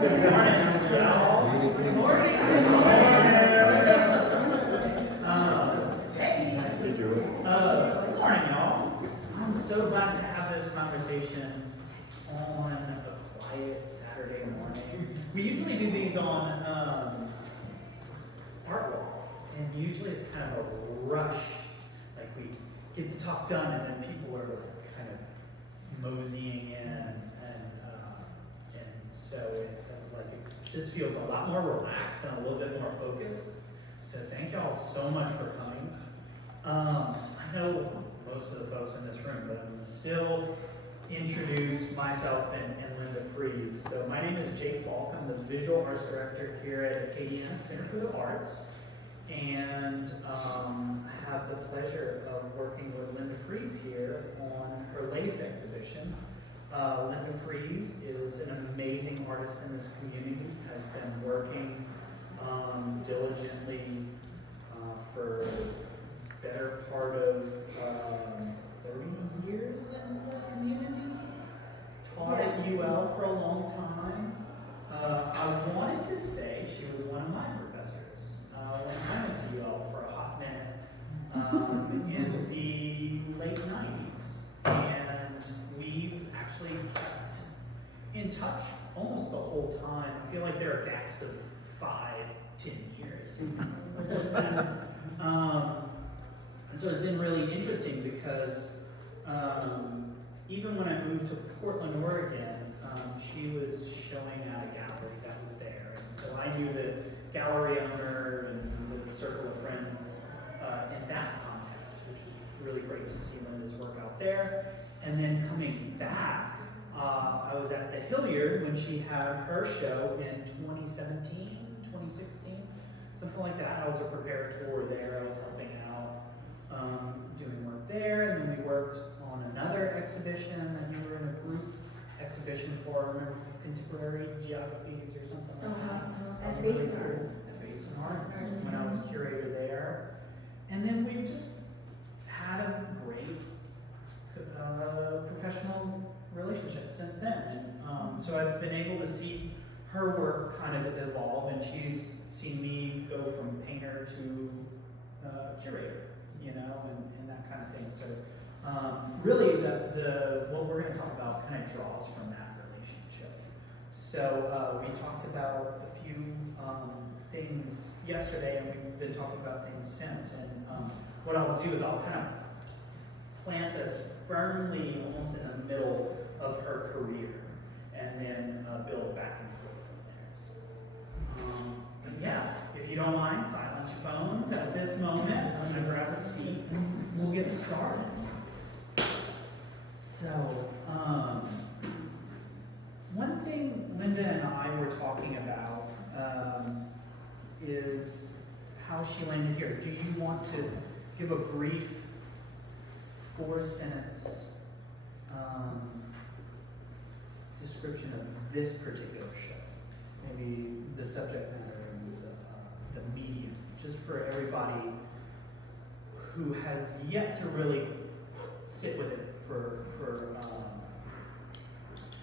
Morning, y'all. I'm so glad to have this conversation on a quiet Saturday morning. We usually do these on art wall, and usually it's kind of a rush. Like we get the talk done, and then people are kind of moseying in, and so this feels a lot more relaxed and a little bit more focused. So thank y'all so much for coming. I know most of the folks in this room, but I'm going to still introduce myself and Lynda Frese. So my name is Jaik Faulk. I'm the Visual Arts Director here at Acadiana Center for the Arts, and have the pleasure of working with Lynda Frese here on her latest exhibition. Lynda Frese is an amazing artist in this community, has been working diligently for better part of 30 years in the community. Taught at UL for a long time. I wanted to say she was one of my professors when I went to UL for a hot minute in the late 90s. And we've actually kept in touch almost the whole time. I feel like there are gaps of 5-10 years. And so it's been really interesting because even when I moved to Portland, Oregon, she was showing at a gallery that was there. And so I knew the gallery owner and the circle of friends in that context, which was really great to see Lynda's work out there. And then coming back, I was at the Hilliard when she had her show in 2017, 2016, something like that. I was a preparator there. I was helping out, doing work there, and then we worked on another exhibition that you were in a group exhibition for, contemporary geographies or something like that. At Basin Arts. At Basin Arts, when I was curator there. And then we've just had a great professional relationship since then. And so I've been able to see her work kind of evolve, and she's seen me go from painter to curator, you know, and that kind of thing. So really what we're going to talk about kind of draws from that relationship. So we talked about a few things yesterday, and we've been talking about things since. And what I'll do is I'll kind of plant us firmly almost in the middle of her career, and then build back and forth from there. So, but yeah, if you don't mind, silence your phones at this moment. I'm going to grab a seat and we'll get started. So, one thing Lynda and I were talking about is how she landed here. Do you want to give a brief 4-sentence description of this particular show? Maybe the subject matter and the medium, just for everybody who has yet to really sit with it for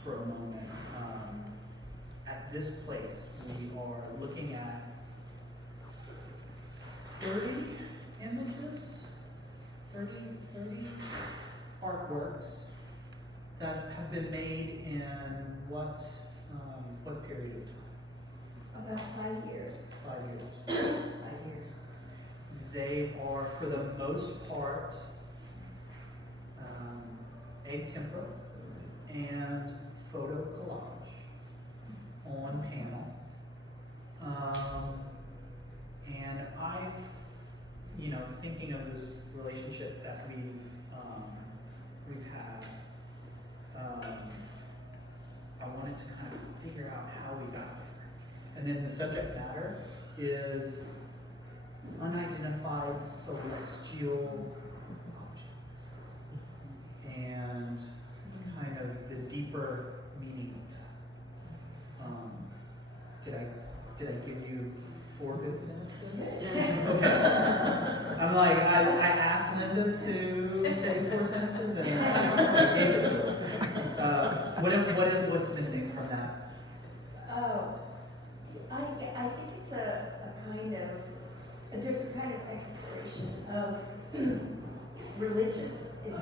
a moment. At this place, we are looking at 30 images, 30 artworks that have been made in what period of time? About 5 years. 5 years. 5 years. They are, for the most part, egg tempo and photo collage on panel. And thinking of this relationship that we've had, I wanted to kind of figure out how we got there. And then the subject matter is unidentified celestial objects, and kind of the deeper meaning of that. Did I give you 4 good sentences? Okay. I'm like, I asked Lynda to say 4 sentences, and I gave it to her. What's missing from that? I think it's a different kind of exploration of religion. It's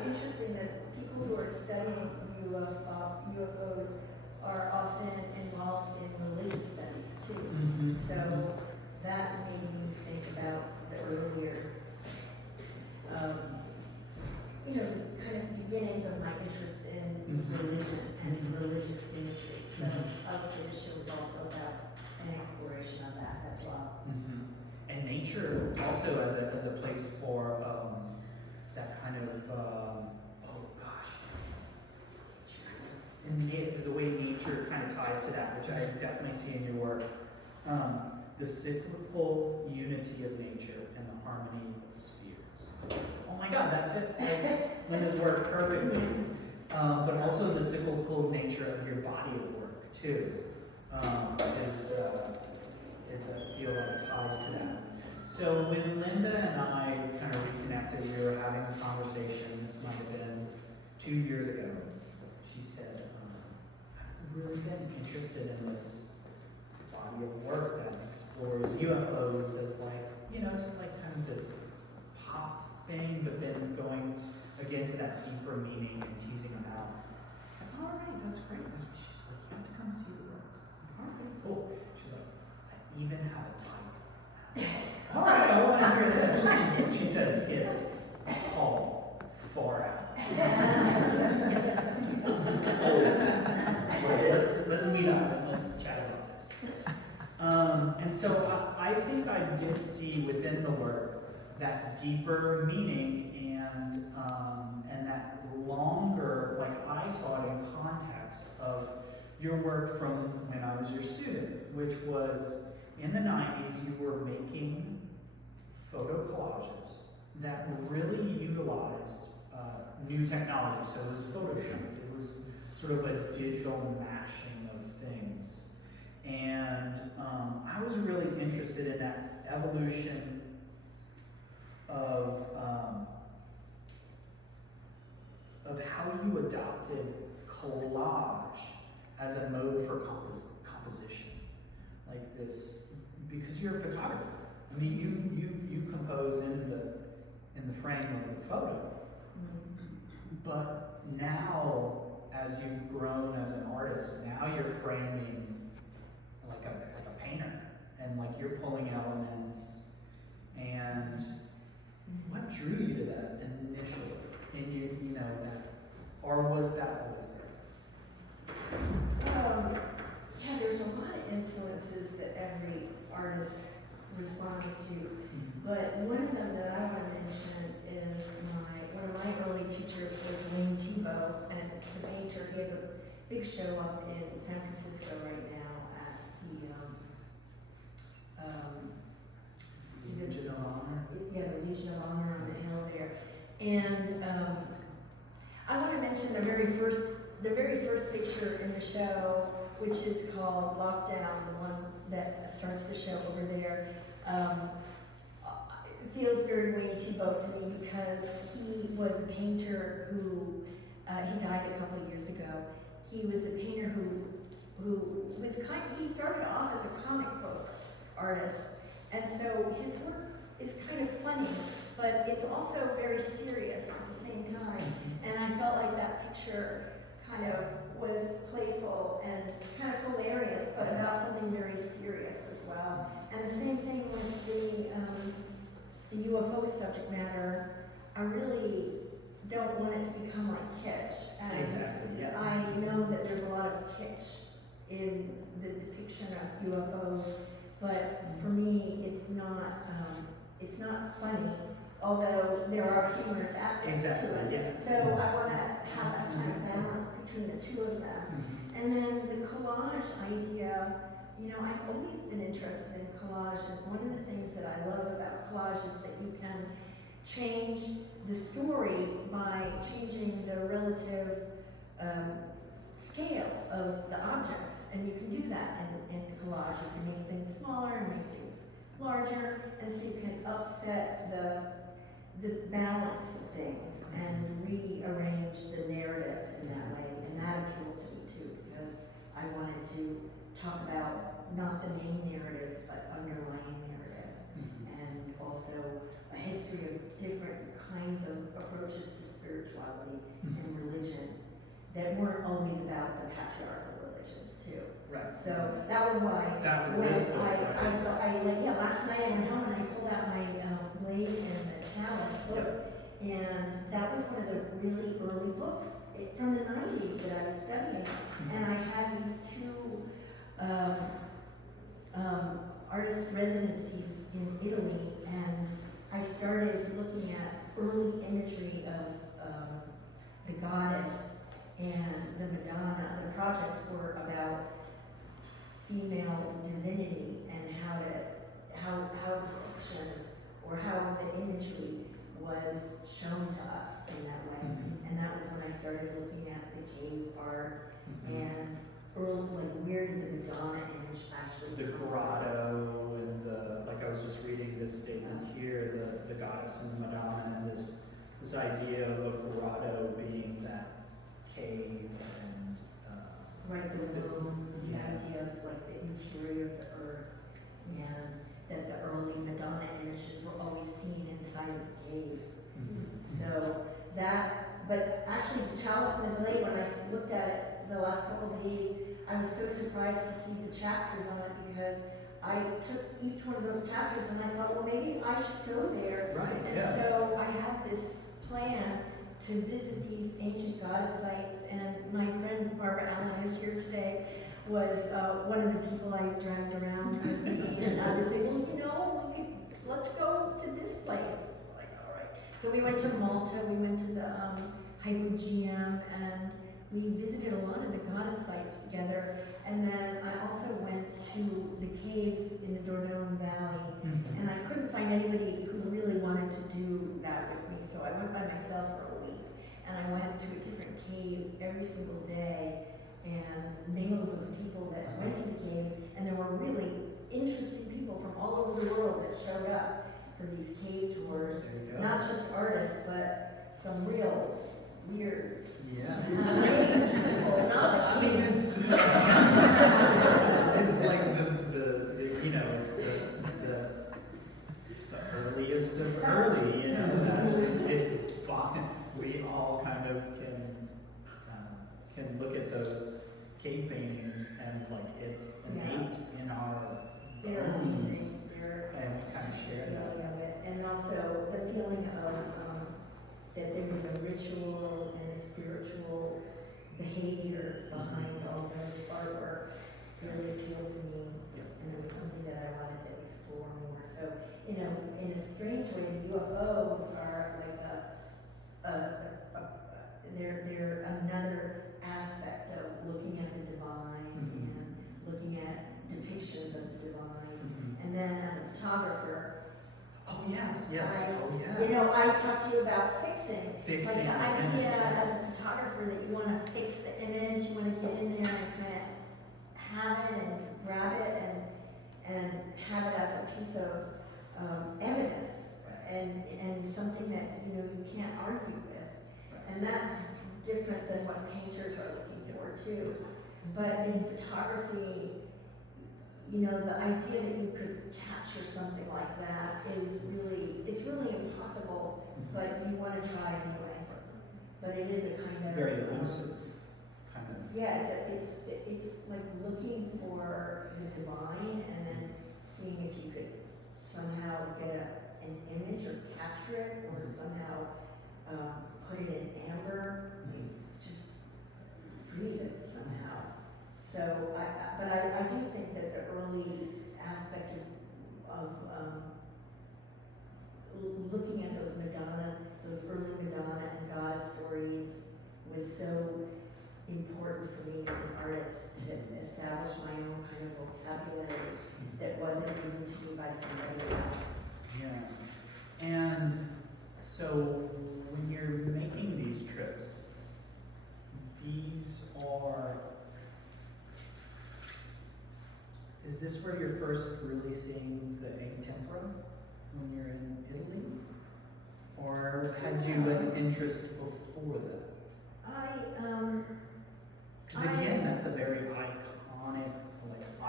interesting that people who are studying UFOs are often involved in religious studies too. Mm-hmm. So that made me think about the earlier, the kind of beginnings of my interest in religion and religious imagery. So I would say the show is also about an exploration of that as well. Mm-hmm. And nature also as a place for that kind of and the way nature kind of ties to that, which I definitely see in your work, the cyclical unity of nature and the harmony of spheres. Oh my God, that fits Lynda's work perfectly. But also the cyclical nature of your body of work too is I feel like ties to that. So when Lynda and I kind of reconnected, we were having a conversation. This might have been 2 years ago. She said, I've really been interested in this body of work that explores UFOs as just like kind of this pop thing, but then going again to that deeper meaning and teasing them out. I said, all right, that's great. She's like, you have to come see the works. I was like, all right, cool. She's like, I even have a title. All right, I want to hear this. She says, it's called Far Out. It's sold. Let's meet up and let's chat about this. And so I think I did see within the work that deeper meaning and that longer, like I saw it in context of your work from when I was your student, which was in the 90s you were making photo collages that really utilized new technology. So it was Photoshop. It was sort of a digital mashing of things. And I was really interested in that evolution of how you adopted collage as a mode for composition, like this, because you're a photographer. I mean, you compose in the frame of the photo, but now as you've grown as an artist, now you're framing like a painter, and like you're pulling elements. And what drew you to that initially? And you know that, or was that always there? Yeah, there's a lot of influences that every artist responds to, but one of them that I want to mention is one of my early teachers was Wayne Thiebaud, and the painter. He has a big show up in San Francisco right now at the Legion of Honor. Yeah, the Legion of Honor on the hill there. And I want to mention the very first picture in the show, which is called Lockdown, the one that starts the show over there. It feels very Wayne Thiebaud to me because he was a painter who he died a couple of years ago. He was a painter who was he started off as a comic book artist, and so his work is kind of funny, but it's also very serious at the same time. And I felt like that picture kind of was playful and kind of hilarious, but about something very serious as well. And the same thing with the UFO subject matter. I really don't want it to become like kitsch. And Exactly, yeah. I know that there's a lot of kitsch in the depiction of UFOs, but for me, it's not funny, although there are humorous aspects to it. Yeah. So I want to have that kind of balance between the two of them. And then the collage idea, I've always been interested in collage, and one of the things that I love about collage is that you can change the story by changing the relative scale of the objects, and you can do that in collage. You can make things smaller and make things larger, and so you can upset the balance of things and rearrange the narrative in that way, and that appealed to me too, because I wanted to talk about not the main narratives, but underlying narratives, and also a history of different kinds of approaches to spirituality and religion that weren't always about the patriarchal religions too. Right. So that was why That was when this book, last night I went home and I pulled out my blade and the chalice book, and that was one of the really early books from the 90s that I was studying, and I had these two artist residencies in Italy, and I started looking at early imagery of the goddess and the Madonna. The projects were about female divinity and how depictions or how the imagery was shown to us in that way. And that was when I started looking at the cave art and early, like, where did the Madonna image actually The come from? grotto and like I was just reading this statement here, the goddess and the Madonna, and this idea of a grotto being that cave and Right, the womb, the idea of like the interior of the earth, and that the early Madonna images were always seen inside of the cave. So that, but actually the chalice and the blade, when I looked at it the last couple of days, I was so surprised to see the chapters on it, because I took each one of those chapters and I thought, well, maybe I should go there. Right, And yeah. so I had this plan to visit these ancient goddess sites, and my friend Barbara Allen, who's here today, was one of the people I dragged around with me, and I would say, well, you know, let's go to this place. I'm like, all right. So we went to Malta, we went to the Hypogeum, and we visited a lot of the goddess sites together. And then I also went to the caves in the Dordogne Valley, and I couldn't find anybody who really wanted to do that with me, so I went by myself for a week, and I went to a different cave every single day and mingled with people that went to the caves, and there were really interesting people from all over the world that showed up for these cave tours. There you go. Not just artists, but some real weird Yeah. strange people, not I mean, it's like the you know, it's the earliest of early, you know, that we all kind of can look at those cave paintings and like it's innate in our they're bones amazing. They're and kind of share that. feeling of it, and also the feeling of that there was a ritual and a spiritual behavior behind all those artworks really appealed to me, and it was something that I wanted to explore more. So, you know, in a strange way, the UFOs are like they're another aspect of looking at the divine and looking at depictions of the divine. And then as a photographer, Oh yes, yes, I- oh yes. you know, I talked to you about fixing. Fixing Like the the idea image, yeah. as a photographer that you want to fix the image, you want to get in there and kind of have it and grab it and have it as a piece of evidence and something that, you know, you can't argue with. And that's different than what painters are looking for too. But in photography, you know, the idea that you could capture something like that is really, it's really impossible, but you want to try anyway. But it is a kind of Very elusive, kind of. yeah, it's like looking for the divine and then seeing if you could somehow get an image or capture it, or somehow put it in amber, just freeze it somehow. So, but I do think that the early aspect of looking at those early Madonna and God stories was so important for me as an artist to establish my own kind of vocabulary that wasn't given to me by somebody else. Yeah. And so when you're making these trips, is this where you're first really seeing the egg tempera when you're in Italy? Or had you an interest before that? Because again, that's a very iconic, like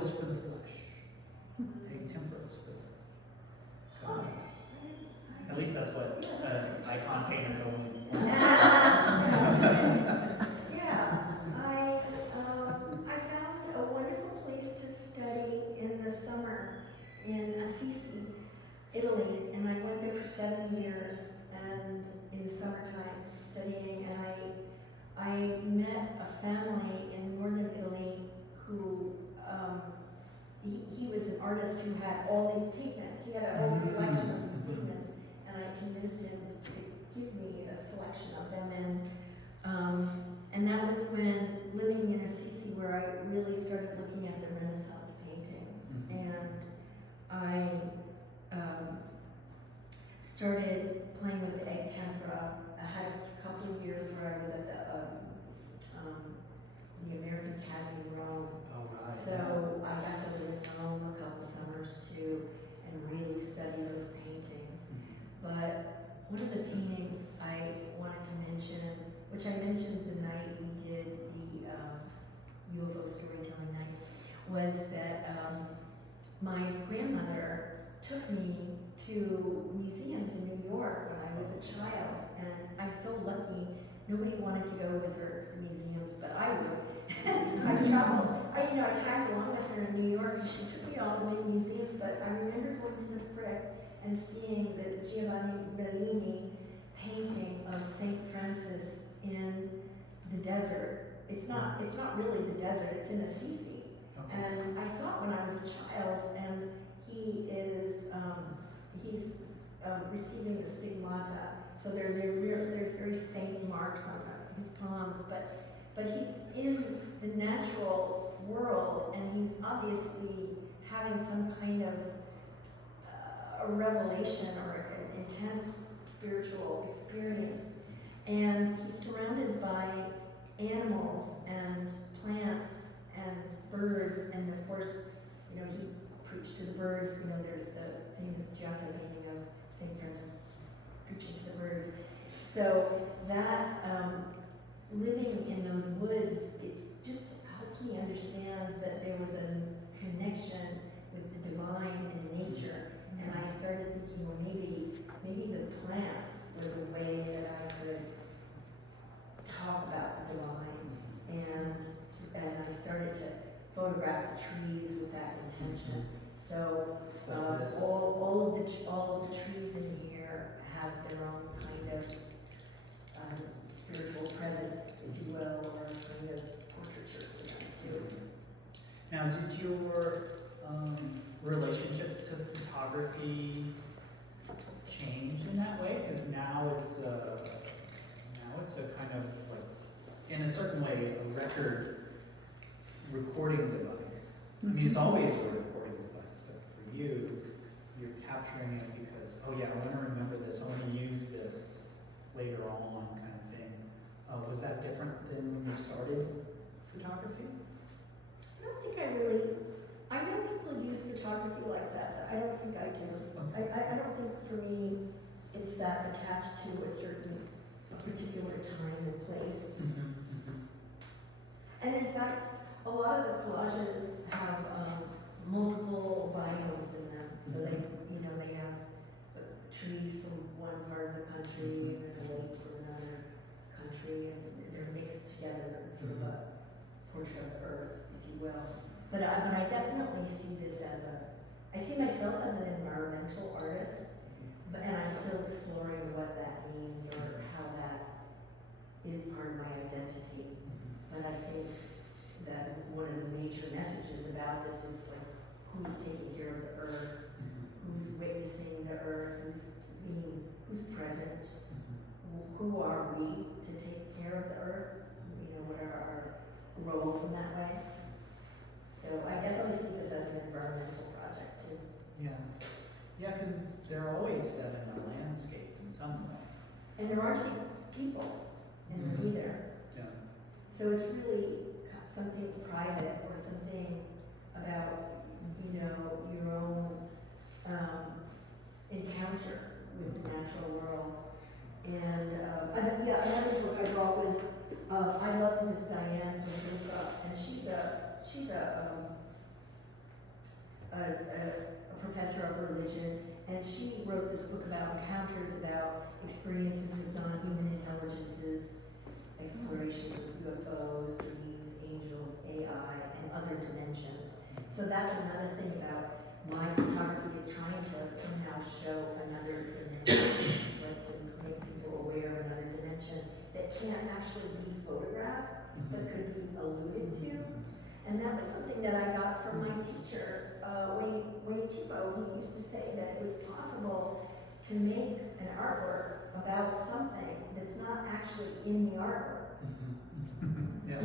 temples for the flesh. Egg temples for the conveys. At least that's what icon painter told me. Yeah, I found a wonderful place to study in the summer in Assisi, Italy, and I went there for 7 years, and in the summertime studying, and I met a family in northern Italy who, he was an artist who had all these pigments. He had a whole collection of these pigments, and I convinced him to give me a selection of them, and that was when, living in Assisi, where I really started looking at the Renaissance paintings, and I started playing with egg tempera. I had a couple of years where I was at the American Academy in Rome. Oh, right. So I got to live in Rome a couple summers too, and really study those paintings. But one of the paintings I wanted to mention, which I mentioned the night we did the UFO storytelling night, was that my grandmother took me to museums in New York when I was a child, and I'm so lucky. Nobody wanted to go with her to museums, but I would. I traveled. I tagged along with her in New York, and she took me all the way to museums. But I remember going to the Frick and seeing the Giovanni Bellini painting of Saint Francis in the desert. It's not really the desert. It's in Assisi. Okay. And I saw it when I was a child, and he is he's receiving the stigmata. So there's very faint marks on his palms, but he's in the natural world, and he's obviously having some kind of a revelation or an intense spiritual experience. And he's surrounded by animals and plants and birds, and of course, he preached to the birds. There's the famous Giotto painting of St. Francis preaching to the birds. So that living in those woods, it just helped me understand that there was a connection with the divine and nature. And I started thinking, well, maybe the plants was a way that I could talk about the divine. And I started to photograph the trees with that intention. So all of the trees in here have their own kind of spiritual presence, if you will, or kind of portraiture to them too. Now, did your relationship to photography change in that way? Because now it's a kind of like, in a certain way, a record recording device. I mean, it's always a recording device, but for you, you're capturing it because, oh yeah, I want to remember this, I want to use this later on, kind of thing. Was that different than when you started photography? I don't think I know people use photography like that, but I don't think I do. Okay. I don't think for me it's that attached to a particular time and place. And in fact, a lot of the collages have multiple biomes in them. So they have trees from one part of the country and then a lake from another country, and they're mixed together in sort of a portrait of the earth, if you will. But I definitely see this I see myself as an environmental artist, and I'm still exploring what that means or how that is part of my identity. But I think that one of the major messages about this is like, who's taking care of the earth, who's witnessing the earth, who's present, who are we to take care of the earth, what are our roles in that way. So I definitely see this as an environmental project too. Yeah, because they're always set in a landscape in some way. And there aren't any people in them either. Yeah. So it's really something private or something about, your own encounter with the natural world. And another book I brought was, I loved Miss Diane Pazuka, and she's a a professor of religion, and she wrote this book about encounters, about experiences with non-human intelligences, exploration of UFOs, dreams, angels, AI, and other dimensions. So that's another thing about my photography, is trying to somehow show another dimension, like to make people aware of another dimension that can't actually be photographed, but could be alluded to. And that was something that I got from my teacher, Wayne Thibault. He used to say that it was possible to make an artwork about something that's not actually in the artwork. Yeah.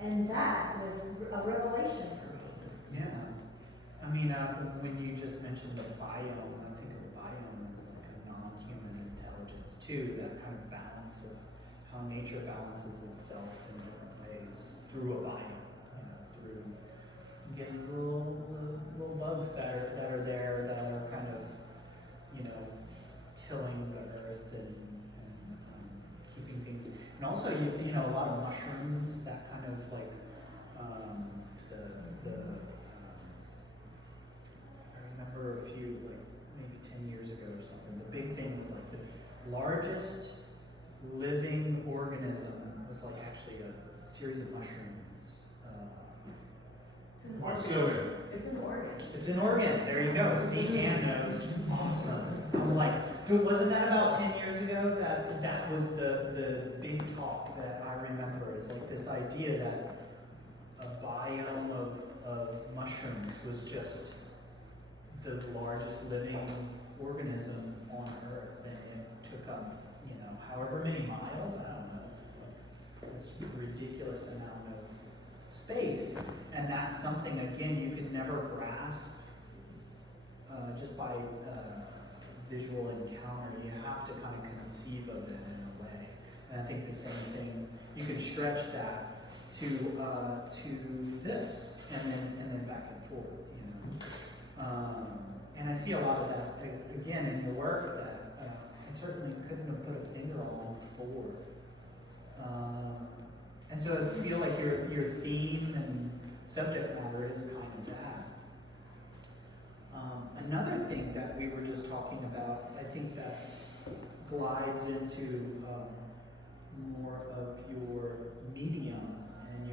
And that was a revelation for me. Yeah. I mean, when you just mentioned the biome, I think of the biome as like a non-human intelligence too, that kind of balance of how nature balances itself in different ways through a biome, through getting little bugs that are there that are kind of, tilling the earth and keeping things, and also a lot of mushrooms that kind of like I remember a few, like maybe 10 years ago or something, the big thing was like the largest living organism was like actually a series of mushrooms. It's an organ. It's an organ. There you go. See, Ann knows. Awesome. I'm like, wasn't that about 10 years ago? That was the big talk that I remember. Is like this idea that a biome of mushrooms was just the largest living organism on Earth, and it took up, however many miles, I don't know, like this ridiculous amount of space. And that's something, again, you could never grasp just by visual encounter. You have to kind of conceive of it in a way. And I think the same thing, you can stretch that to this, and then back and forth, and I see a lot of that again in your work that I certainly couldn't have put a finger on before. And so I feel like your theme and subject matter is kind of that. Another thing that we were just talking about, I think that glides into more of your medium and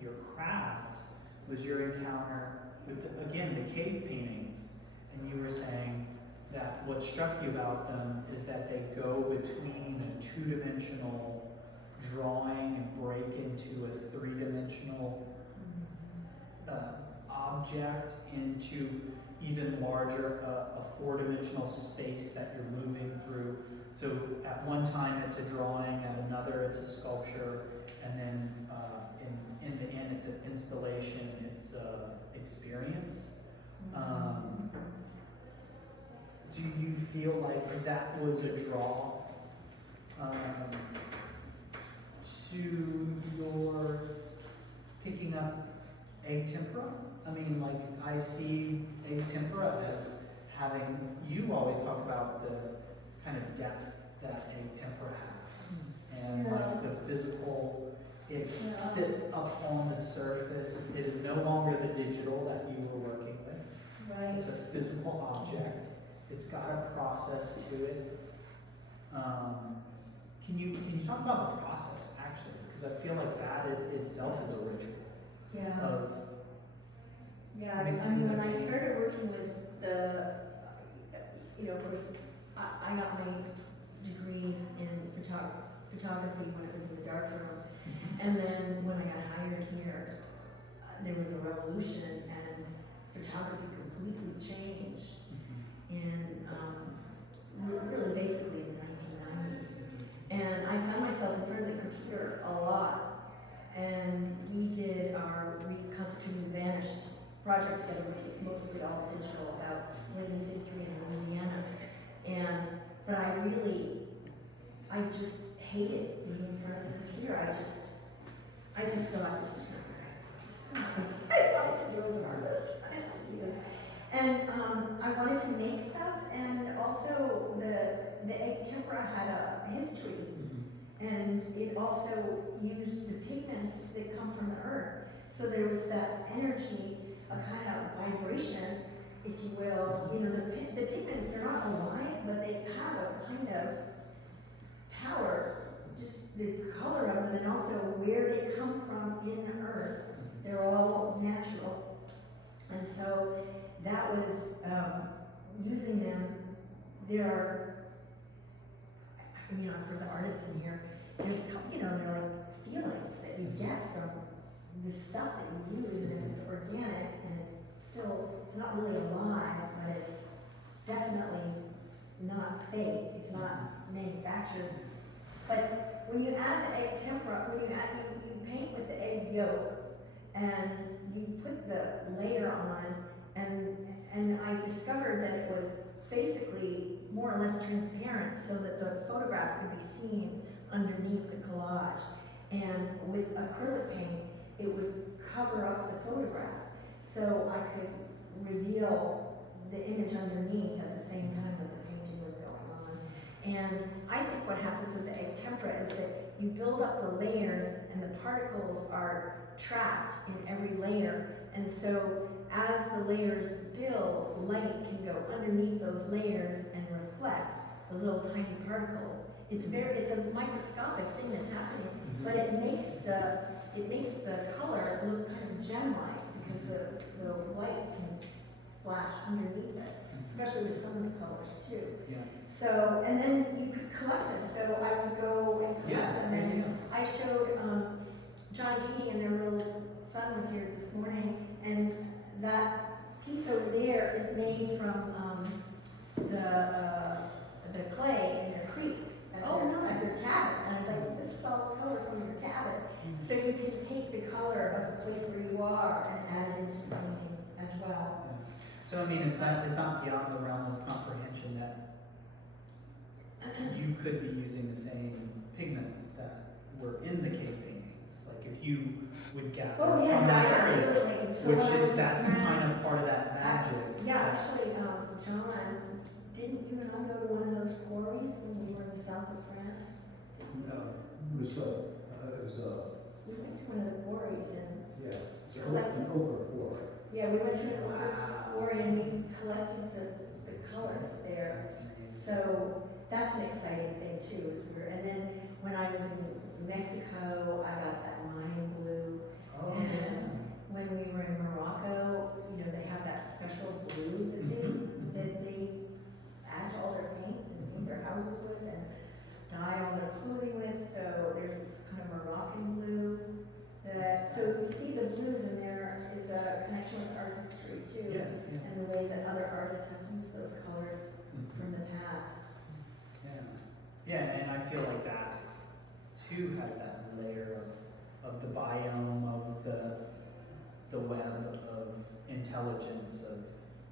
your craft, was your encounter with, again, the cave paintings. And you were saying that what struck you about them is that they go between a two-dimensional drawing and break into a three-dimensional object, into even larger, a four-dimensional space that you're moving through. So at one time it's a drawing, at another it's a sculpture, and then in the end it's an installation, it's an experience. Do you feel like that was a draw to your picking up egg tempera? I mean, like, I see egg tempera as having, you always talk about the kind of depth that egg tempera has, and like the physical, it sits up on the surface. It is no longer the digital that you were working with. Right. It's a physical object. It's got a process to it. Can you talk about the process, actually? Because I feel like that itself is a ritual. Yeah. Yeah, I mixing mean, the when I paint. started working with the, of course, I got my degrees in photography when it was in the darkroom. And then when I got hired here, there was a revolution and photography completely changed. And really basically in the 1990s. And I found myself in front of the computer a lot. And we did our Reconstituting the Vanished project together, which was mostly all digital, about women's history in Louisiana. But I just hated being in front of the computer. I just thought, this is not what I wanted to do as an artist. I don't do this. And I wanted to make stuff, and also the egg tempera had a history. And it also used the pigments that come from the earth. So there was that energy a kind of vibration, if you will. You know, the pigments, they're not alive, but they have a kind of power, just the color of them, and also where they come from in the earth. They're all natural. And so that was using them. There are, you know, for the artists in here, there's, you know, they're like feelings that you get from the stuff that you use, and if it's organic and it's still, it's not really alive, but it's definitely not fake, it's not manufactured. But when you add the egg tempera, when you paint with the egg yolk, and you put the layer on, and I discovered that it was basically more or less transparent so that the photograph could be seen underneath the collage. And with acrylic paint, it would cover up the photograph, so I could reveal the image underneath at the same time that the painting was going on. And I think what happens with the egg tempera is that you build up the layers and the particles are trapped in every layer, and so as the layers build, light can go underneath those layers and reflect the little tiny particles. It's a microscopic thing that's happening, but it makes the color look kind of gem-like because the light can flash underneath it, especially with some of the colors too. Yeah. So, and then you could collect them. So I would go and collect them. And I showed John Katie and their little son was here this morning, and that piece over there is made from the clay in their creek at their cabin. And I'm like, this is all color from your cabin. So you can take the color of the place where you are and add it into the painting as well. So I mean, it's not beyond the realm of comprehension that you could be using the same pigments that were in the cave paintings. Like if you would gather from that area, absolutely. So that's kind of part of that magic. Yeah, actually, John, didn't you and I go to one of those quarries when we were in the south of France? No, it was We went to one of the quarries and it's an ochre quarry. yeah, we went to an quarry and we collected the colors there. That's amazing. So that's an exciting thing too. And then when I was in Mexico, I got that Mayan blue. Oh, And yeah. when we were in Morocco, you know, they have that special blue that they add to all their paints and paint their houses with and dye all their clothing with. So there's this kind of Moroccan blue so you see the blues, and there is a connection with art history too, and the way that other artists have used those colors from the past. Yeah, and I feel like that too has that layer of the biome, of the web of intelligence, of,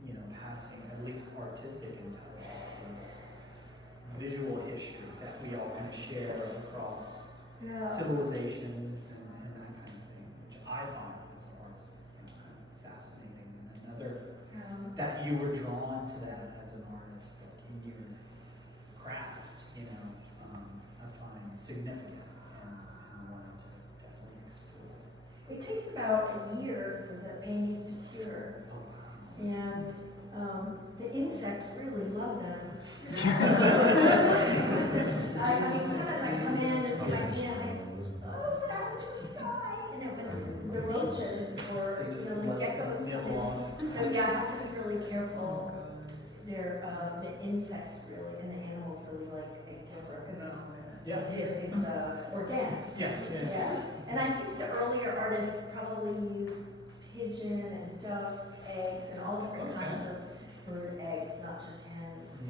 you know, passing at least artistic intelligence and visual history that we all kind of share across civilizations and that kind of thing, which I find as an artist, you know, kind of fascinating. And another that you were drawn to that as an artist, like in your craft, you know, I find significant and wanted to definitely explore. It takes about a year for the paintings to cure, and the insects really love them. I mean, sometimes I come in and see my hand, like, oh, that was the sky, and it was the roaches or They just the let geckos. them along. So yeah, I have to be really careful. They're the insects really, and the animals really like egg tempera because it's organic. Yeah. And I think the earlier artists probably used pigeon and duck eggs and all different kinds of bird eggs, not just hens.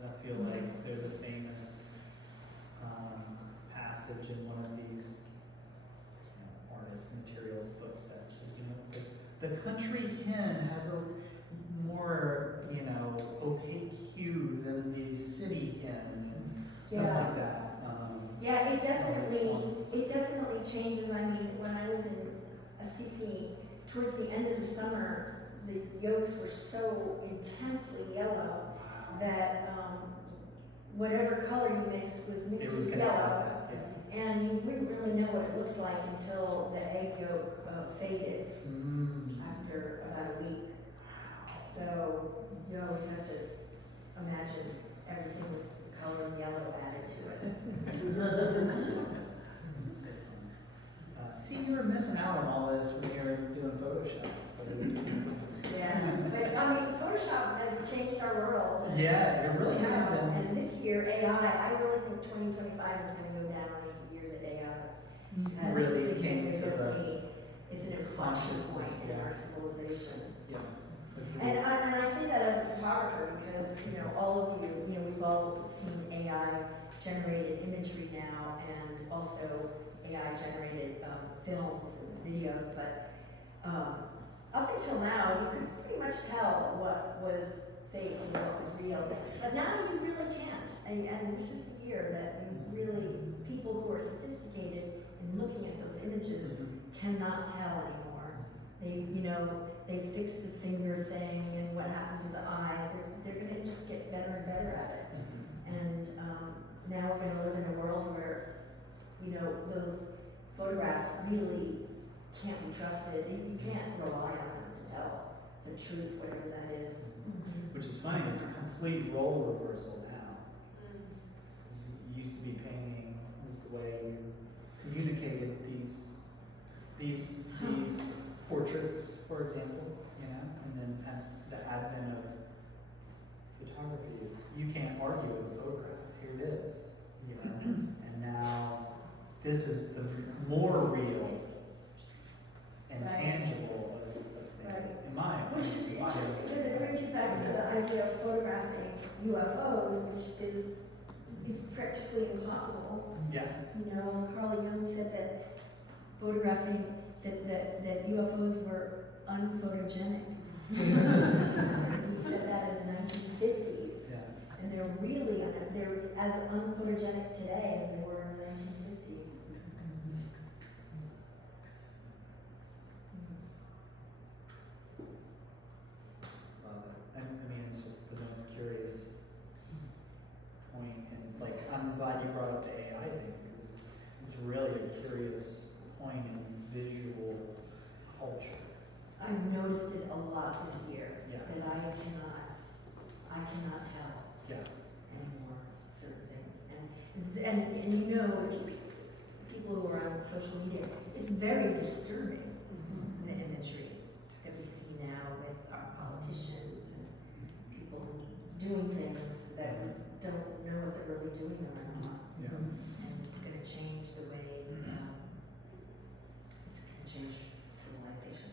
I feel like there's a famous passage in one of these artist materials books that says, you know, the country hen has a more, you know, opaque hue than the city hen and stuff like that. Yeah, it definitely changes. I mean, when I was in Assisi, towards the end of the summer, the yolks were so intensely yellow that whatever color you mixed was mixed with yellow. And you wouldn't really know what it looked like until the egg yolk faded Mm. after about a week. So you always have to imagine everything with the color yellow added to it. That's so fun. See, you were missing out on all this when you were doing Photoshop. So Yeah, but I mean, Photoshop has changed our world. yeah, it really has. And this year, AI, I really think 2025 is going to go down as the year that AI has Really came to the significantly, it's an inflection point consciousness, in yeah. our civilization. yeah. And I say that as a photographer because, you know, all of you, we've all seen AI generated imagery now and also AI generated films and videos, but up until now, you could pretty much tell what was fake and what was real. But now you really can't. And this is the year that you really, people who are sophisticated in looking at those images cannot tell anymore. They fix the finger thing and what happens to the eyes. They're going to just get better and better at it. And now we're going to live in a world where, those photographs really can't be trusted. You can't rely on them to tell the truth, whatever that is. Which is funny, it's a complete role reversal now. 'Cause you used to be painting was the way you communicated these portraits, for example, and then at the advent of photography, you can't argue with a photograph. Here it is, and now this is the more real and Right. tangible of things, Right. in my opinion. Which is in my interesting because opinion. it brings you back to the idea of photographing UFOs, which is practically impossible. Yeah. Carl Jung said that photographing that UFOs were unphotogenic. He said that in the 1950s, Yeah. and they're as unphotogenic today as they were in the 1950s. Love it. I mean, it's just the most curious point, and I'm glad you brought up the AI thing because it's really a curious point in visual culture. I've noticed it a lot this year, Yeah. that I cannot tell Yeah. anymore certain things. And if people who are on social media, it's very disturbing, the imagery that we see now with our politicians and people doing things that we don't know if they're really doing them or not. Yeah. And it's going to change the way, it's going to change civilization.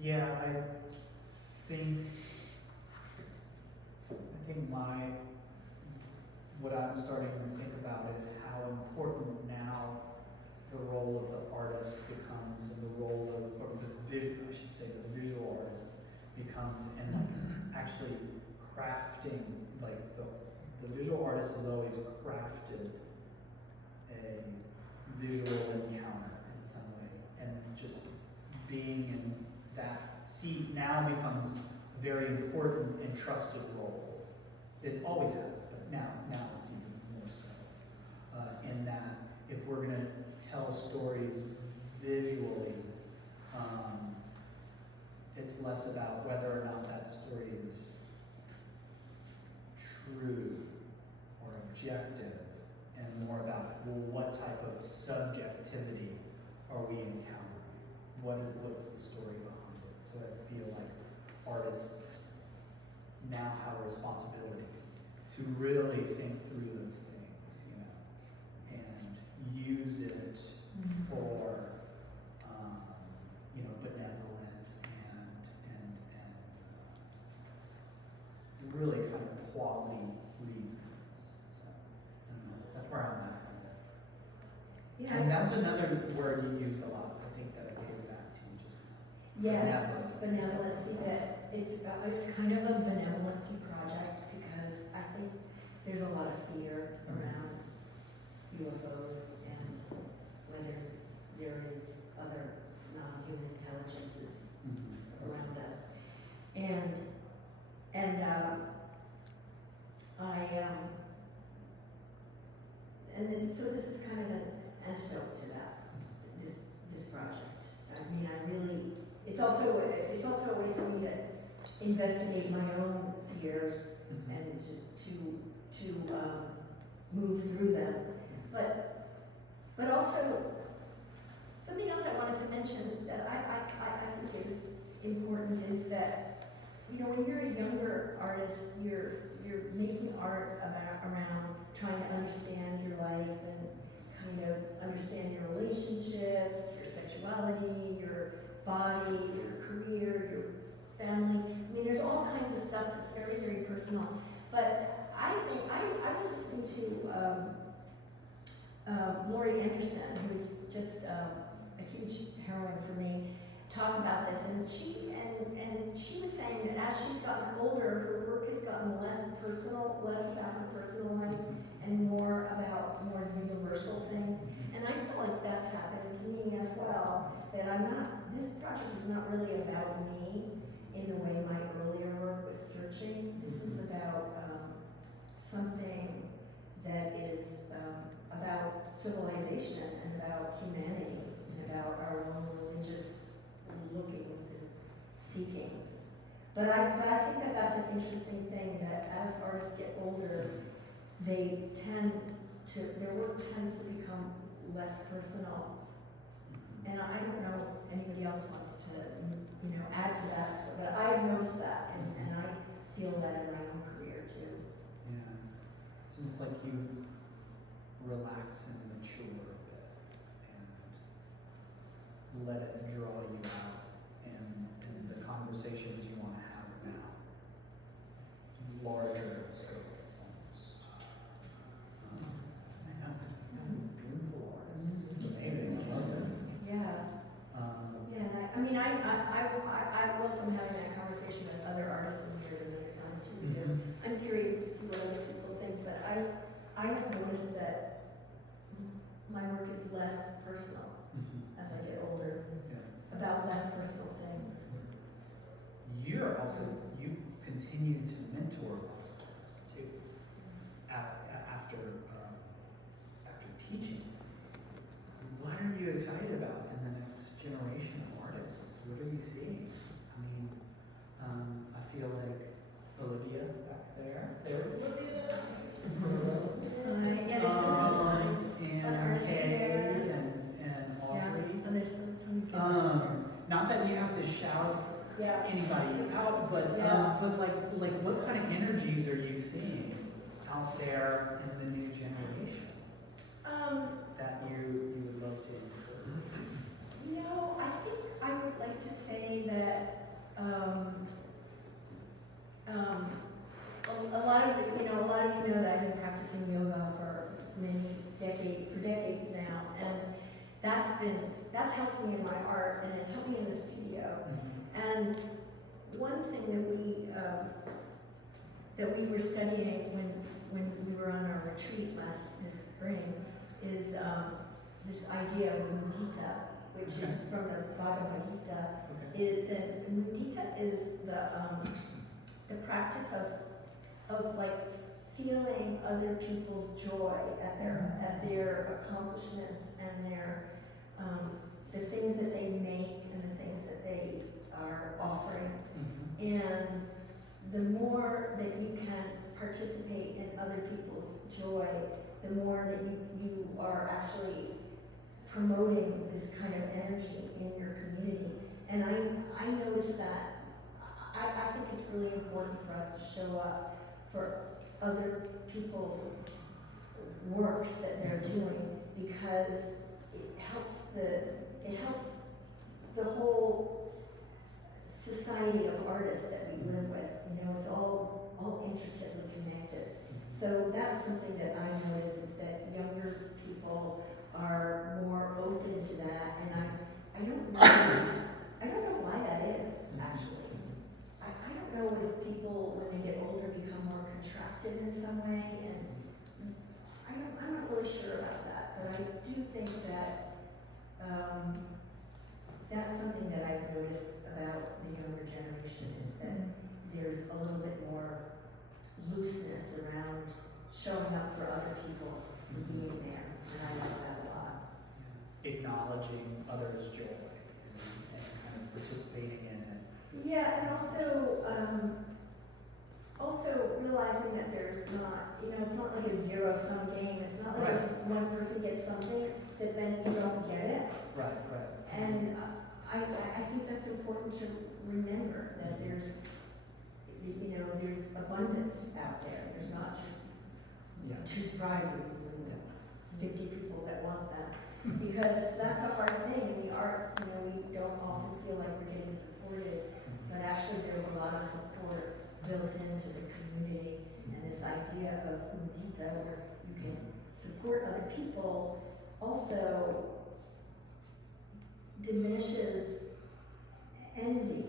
Yeah, I think what I'm starting to think about is how important now the role of the artist becomes, and the role of the visual artist becomes, and actually crafting, the visual artist has always crafted a visual encounter in some way, and just being in that seat now becomes a very important and trusted role. It always has, but now it's even more so. In that, if we're going to tell stories visually, it's less about whether or not that story is true or objective, and more about, what type of subjectivity are we encountering? What's the story behind it? So I feel like artists now have a responsibility to really think through those things, and use it for, benevolent and really kind of quality reasons. So, I don't know, that's where I'm at. Yeah, And that's another word you used a lot, I think, that I gave back to you just now. yes, benevolency, that it's kind of a benevolency project because I think there's a lot of fear around UFOs and whether there is other non-human intelligences around us. So this is kind of an antidote to that, this project. investigate my own fears Mhm. and to move through them. But also, something else I wanted to mention that I think is important is that, you know, when you're a younger artist, you're making art around trying to understand your life and kind of understand your relationships, your sexuality, your body, your career, your family. I mean, there's all kinds of stuff that's very, very personal. But I think, I was listening to Laurie Anderson, who's just a huge heroine for me, talk about this, and she was saying that as she's gotten older, her work has gotten less personal, less about her personal life, and more about more universal things. And I feel like that's happened to me as well, that this project is not really about me in the way my earlier work was searching. This is about something that is about civilization and about humanity and about our own religious lookings and seekings. But I think that that's an interesting thing, that as artists get older, their work tends to become less personal. And I don't know if anybody else wants to, you know, add to that, but I've noticed that, and I feel that in my own career too. Yeah. It's almost like you relax and mature a bit and let it draw you out in the conversations you want to have now. Larger in scope, almost. I know, because we have a room full of artists. This is amazing. I love this. Yeah. Yeah, and I welcome having that conversation with other artists in here another time too, because I'm curious to see what other people think, but I have noticed that my work is less personal as I get older, Yeah. about less personal things. You continue to mentor artists too, after teaching. What are you excited about in the next generation of artists? What are you seeing? I mean, I feel like Olivia back there. There's Olivia. Yeah, there's so many fun And artists in Kay there. and Yeah, Audrey. and there's so many good ones there. Not that you have to shout Yeah. anybody out, but Yeah. but like what kind of energies are you seeing out there in the new generation that you would love to encourage? No, I think I would like to say that a lot of you know that I've been practicing yoga for decades now, and that's helped me in my art, and it's helped me in the studio. And one thing that we were studying when we were on our retreat this spring is this idea of mudita, which is from the Bhagavad Gita. The mudita is the practice of like feeling other people's joy at their accomplishments and their the things that they make and the things that they are offering. And the more that you can participate in other people's joy, the more that you are actually promoting this kind of energy in your community. And I noticed that I think it's really important for us to show up for other people's works that they're doing, because it helps the whole society of artists that we live with. You know, it's all intricately connected. So that's something that I notice, is that younger people are more open to that, and I don't know why that is, actually. I don't know if people, when they get older, become more contracted in some way, and I'm not really sure about that, but I do think that that's something that I've noticed about the younger generation, is that there's a little bit more looseness around showing up for other people and being there, and I like that a lot. Acknowledging others' joy and kind of participating in it. Yeah, and also not, it's not like a zero-sum game. It's not like if one person gets something that then you don't get it. Right. And I think that's important to remember, that there's abundance out there. There's not just Yeah. 2 prizes and 50 people that want them. Because that's a hard thing in the arts. We don't often feel like we're getting supported, but actually there's a lot of support built into the community, and this idea of mudita, where you can support other people, also diminishes envy.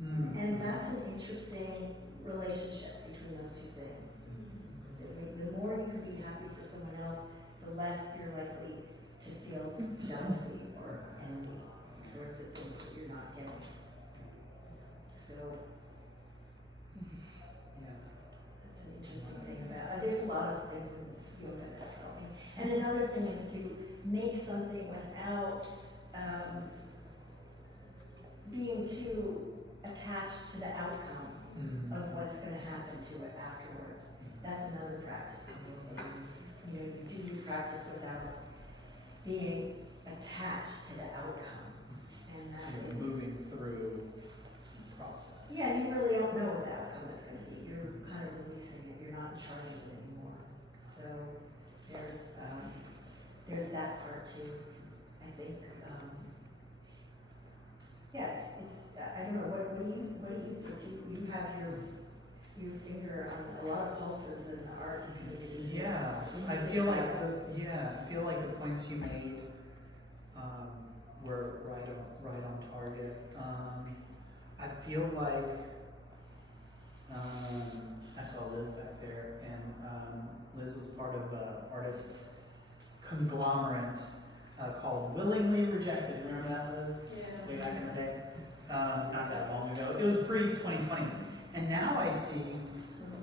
And that's an interesting relationship between those 2 things. The more you can be happy for someone else, the less you're likely to feel jealousy or envy towards the things that you're not getting. So that's an interesting thing about. There's a lot of things in yoga that help me. And another thing is to make something without being too attached to the outcome of what's going to happen to it afterwards. That's another practice. You do your practice without being attached to the outcome, and So that you're is moving through the process. Yeah, you really don't know what the outcome is going to be. You're kind of releasing it. You're not in charge of it anymore. So there's that part too. I think. Yeah, it's. I don't know. What do you think? You have your finger on a lot of pulses in the art community. Yeah, I feel like the points you made were right on target. I feel like I saw Liz back there, and Liz was part of an artist conglomerate called Willingly Rejected. Remember that, Liz? Yeah. Way back in the day, not that long ago. It was pre-2020, and now I see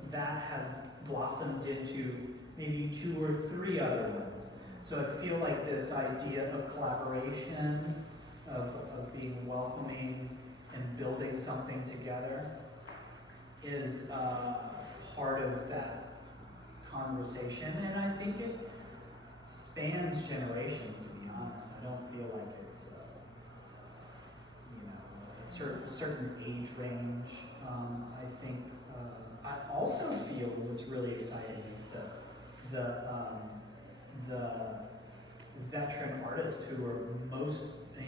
that has blossomed into maybe 2 or 3 other ones. So I feel like this idea of collaboration, of being welcoming and building something together is part of that conversation, and I think it spans generations, to be honest. I don't feel like it's a certain age range. I think I also feel what's really exciting is the veteran artists who are most, a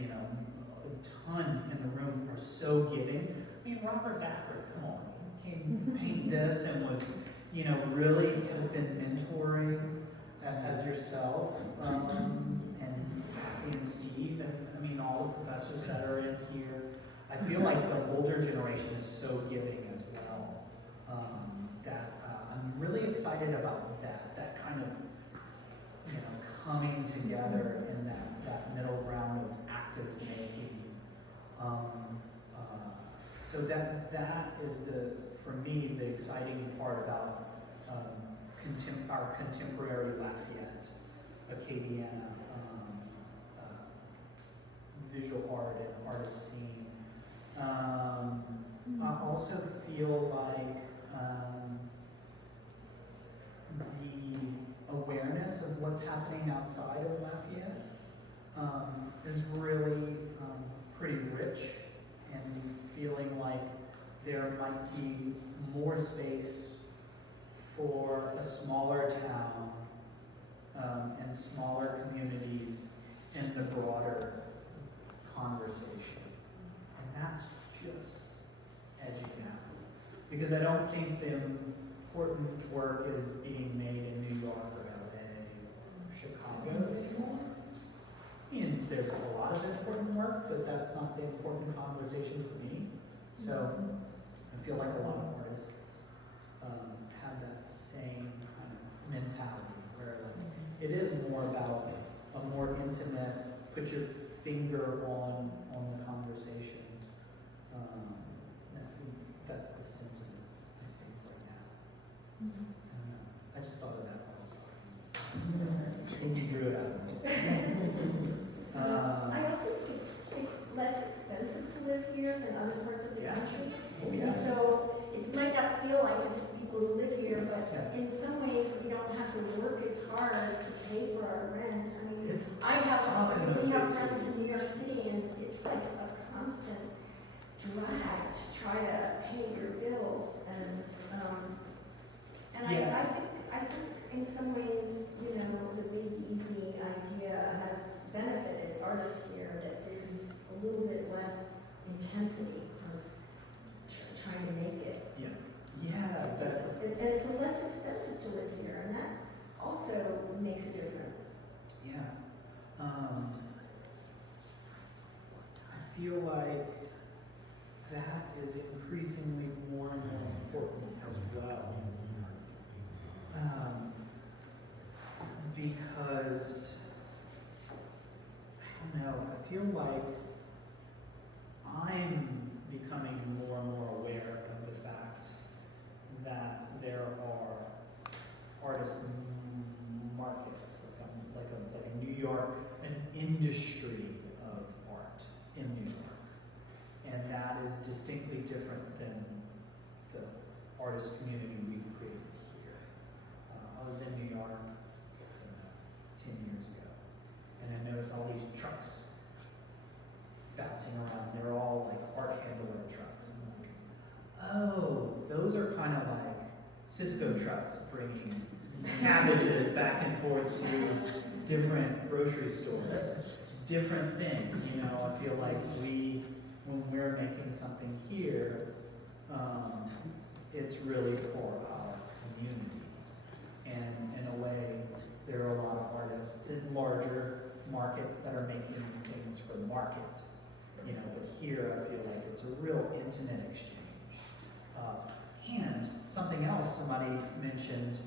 ton in the room are so giving. I mean, Robert Baffert, come on, he came to paint this and was, really has been mentoring as yourself, and Kathy and Steve, and all the professors that are in here. I feel like the older generation is so giving as well, that I'm really excited about that kind of, coming together in that middle ground of active making. So that is for me, the exciting part about our contemporary Lafayette, Acadiana, visual art and artist scene. I also feel like the awareness of what's happening outside of Lafayette is really pretty rich, and feeling like there might be more space for a smaller town and smaller communities in the broader conversation. And that's just edging out. Because I don't think the important work is being made in New York or LA or Chicago anymore. There's a lot of important work, but that's not the important conversation for me. So I feel like a lot of artists have that same kind of mentality where it is more about a more intimate, put your finger on the conversation. That's the sentiment, I think, right now. I just thought of that while I was talking. I think you drew it out. I also think it's less expensive to live here than other parts of the country. Oh, yeah. And so it might not feel like it to people who live here, but Yeah. in some ways, we don't have to work as hard to pay for our rent. I mean, It's I tough in have, those we have big friends cities. in New York City, and it's like a constant drag to try to pay your bills, and Yeah. I think in some ways, you know, the big easy idea has benefited artists here, that there's a little bit less intensity of trying to make it. Yeah, that's, And it's less expensive to live here, and that also makes a difference. yeah. I feel like that is increasingly more and more important as well. Because, I don't know, I feel like I'm becoming more and more aware of the fact that there are artist markets, like a New York, an industry of art in New York. And that is distinctly different than the artist community we created here. I was in New York 10 years ago, and I noticed all these trucks bouncing around. They're all like art handler trucks. I'm like, oh, those are kind of like Cisco trucks bringing cabbages back and forth to different grocery stores. Different thing, you know. I feel like when we're making something here, it's really for our community. And in a way, there are a lot of artists in larger markets that are making things for the market, you know. But here, I feel like it's a real intimate exchange. And something else somebody mentioned,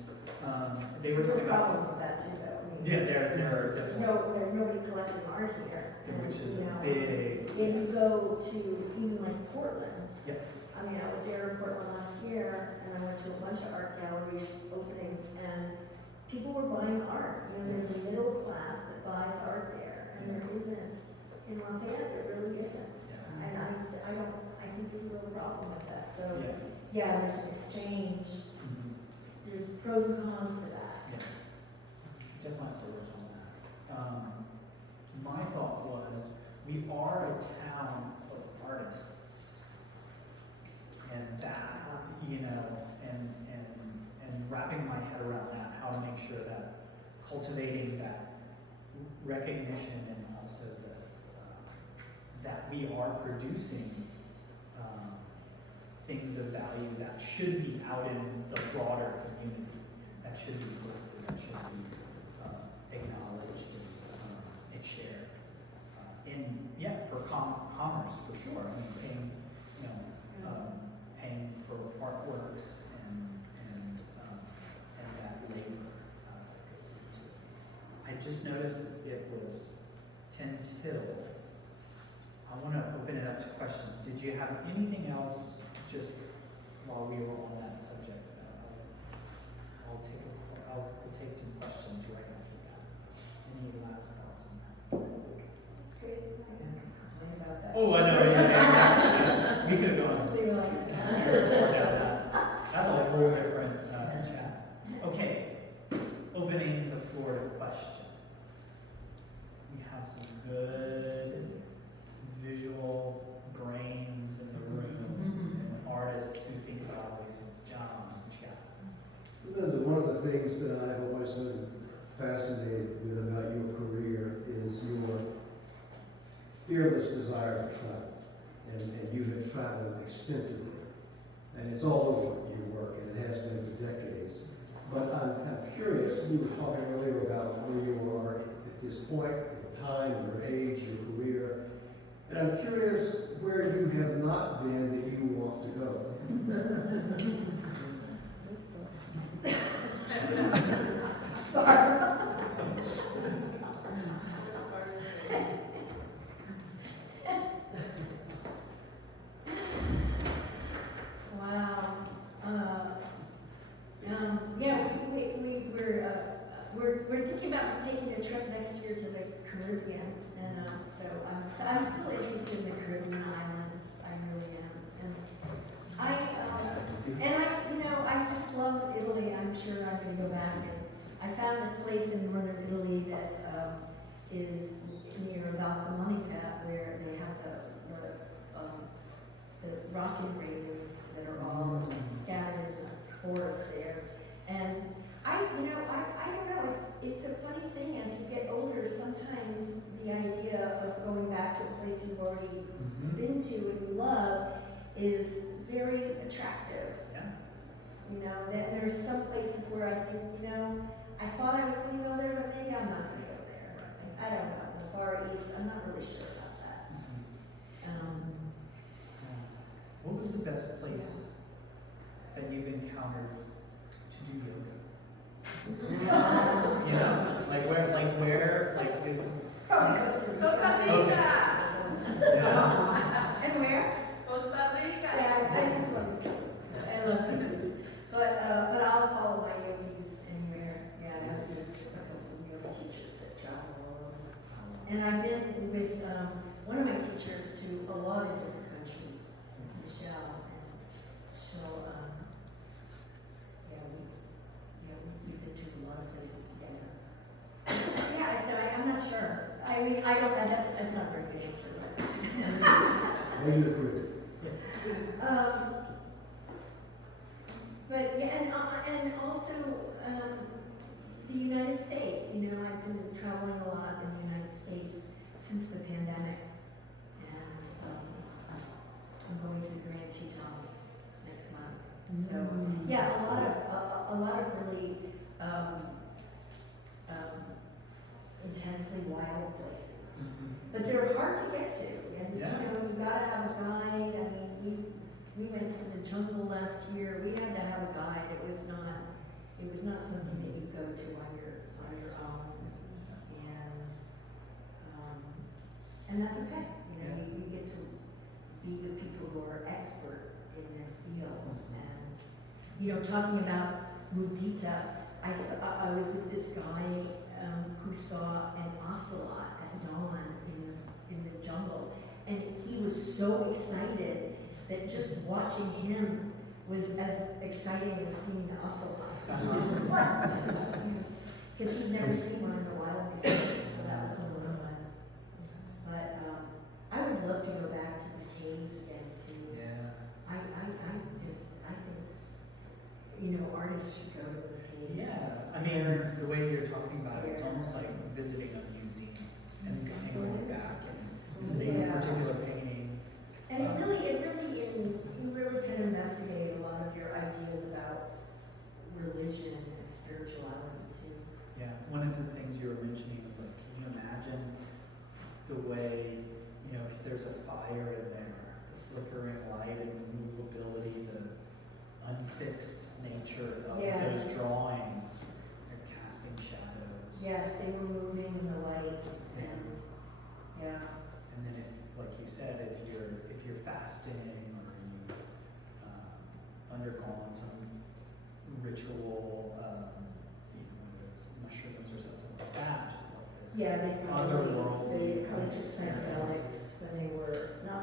they were talking There are about. problems with that too, though. I mean, Yeah, there are there's definitely. there's nobody collecting art here. And, Which is you a know, big. Then you go to even like Portland. Yep. I mean, I was there in Portland last year, and I went to a bunch of art gallery openings, and people were buying art. You know, there's a middle class that buys art there, and there isn't in Lafayette. There really isn't. Yeah. And I think there's a real problem with that. So Yeah. yeah, there's an exchange. Mhm. There's pros and cons to that. Yeah. Definitely have to work on that. My thought was, we are a town of artists, and that, you know, and wrapping my head around that, how to make sure that cultivating that recognition, and also that we are producing things of value that should be out in the broader community, that should be collected, that should be acknowledged and shared. For commerce, for sure. I mean, paying, you know, paying for artworks and that labor that goes into it. I just noticed that it was 10 till. I want to open it up to questions. Did you have anything else just while we were on that subject? I'll take some questions right after that. Any last thoughts on that? That's great. I can complain about that. Oh, I know. Yeah, exactly. We could have gone. We were like, That's a whole different chat. Okay, opening the floor to questions. We have some good visual brains in the room, and artists who think about ways of John. What you got? Lynda, one of the things that I've always been fascinated with about your career is your fearless desire to travel. And you have traveled extensively. And it's all over your work, and it has been for decades. But I'm curious, we were talking earlier about where you are at this point, in time, your age, your career. And I'm curious where you have not been that you want to go. wow. We're thinking about taking a trip next year to the Caribbean, and so I'm still interested in the Caribbean islands. I really am, and I you know, I just love I'm sure I'm gonna go back, and I found this place in northern Italy that, is near Valcamonica, where they have the rock engravings that are all scattered in the forest there. And I don't know, it's a funny thing, as you get older, sometimes the idea of going back to a place you've already been to and you love is very attractive. Yeah. You know, that there's some places where I think, I thought I was going to go there, but maybe I'm not going to go there. I don't know, the Far East, I'm not really sure about that. What was the best place that you've encountered to do yoga? Like it's Probably Costa Rica. Okay. Yeah. And where? Costa Rica. Yeah, I love Costa Rica. I love Costa Rica. But I'll follow my yogis anywhere. Yeah, I have a couple of yoga teachers that travel all over. And I've been with one of my teachers to a lot of different countries, Michelle, and she'll, we've been to a lot of places together. Yeah, so I'm not sure. I mean, I don't, that's not a very good answer, but. Maybe the group. But yeah, and also the United States. I've been traveling a lot in the United States since the pandemic, and I'm going to the Grand Tetons next month. So yeah, a lot of really intensely wild places. But they're hard to get to, and you gotta have a guide. I mean, we went to the jungle last year. We had to have a guide. It was not something that you go to on your own, and that's okay. You get to be with people who are expert in their field. And talking about mudita, I was with this guy who saw an ocelot at dawn in the jungle, and he was so excited that just watching him was as exciting as seeing the ocelot. Because he'd never seen one in the wild before, so that was a lot of fun. But I would love to go back to the caves again too. Yeah. I think artists should go to those caves. Yeah. I mean, the way you're talking about it, it's almost like visiting a museum and going back and visiting a particular painting. And you really can investigate a lot of your ideas about religion and spirituality too. Yeah, one of the things you were mentioning was like, can you imagine the way, if there's a fire in there, the flickering light and the movability, the unfixed nature of those drawings, they're casting shadows. Yes, they were moving in the light, and And then if, like you said, if you're fasting or you've undergone some ritual, whether it's mushrooms or something like that, just like this. they Otherworldly kind took of experience. psychedelics when they were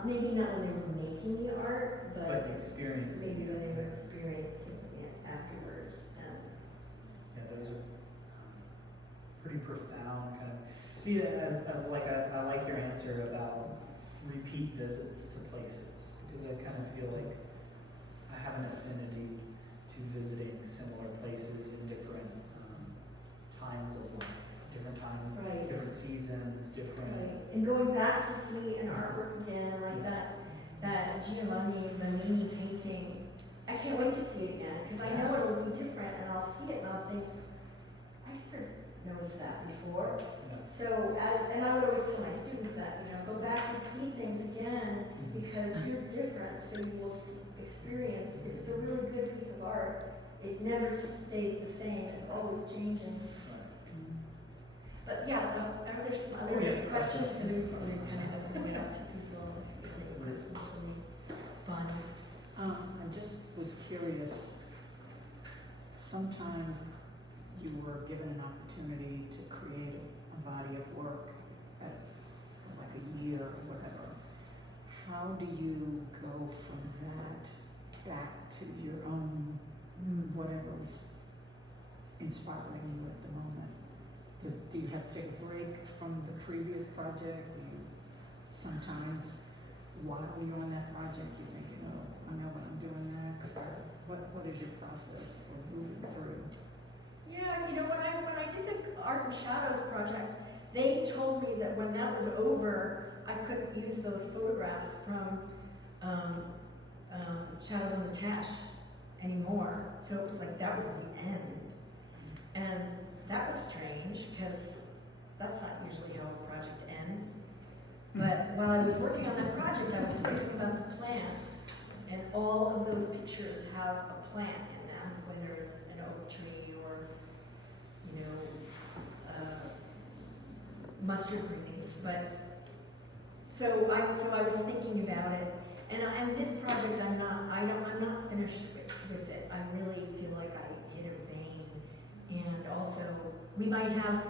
maybe not when they were making the art, but But experiencing. maybe when they were experiencing it afterwards. Yeah, those are pretty profound kind of. See, I like your answer about repeat visits to places, because I kind of feel like I have an affinity to visiting similar places in different times of life, different times, Right. different seasons, different. Right. And going back to see an artwork again, like that Giovanni Bernini painting, I can't wait to see it again, because I know it'll be different, and I'll see it and I'll think, I never noticed that before. So, and I would always tell my students that, go back and see things again, because you're different, so you will experience, if it's a really good piece of art, it never stays the same, it's always changing. But yeah, are there some other questions? So we kind of open it up to people, any questions for me? Bonnie? I just was curious, sometimes you were given an opportunity to create a body of work at like a year or whatever. How do you go from that back to your own whatever's inspiring you at the moment? Do you have to take a break from the previous project? Do you sometimes, while you're on that project, you think, oh, I know what I'm doing next? Or what is your process for moving through? Yeah, you know, when I did the Art and Shadows project, they told me that when that was over, I couldn't use those photographs from Shadows on the Tash anymore. So it was like that was the end. And that was strange because that's not usually how a project ends. But while I was working on that project, I was thinking about the plants, and all of those pictures have a plant in them, whether it's an oak tree or, you know, mustard greens. But so I was thinking about it, and this project I'm not finished with it. I really feel like I hit a vein, and also we might have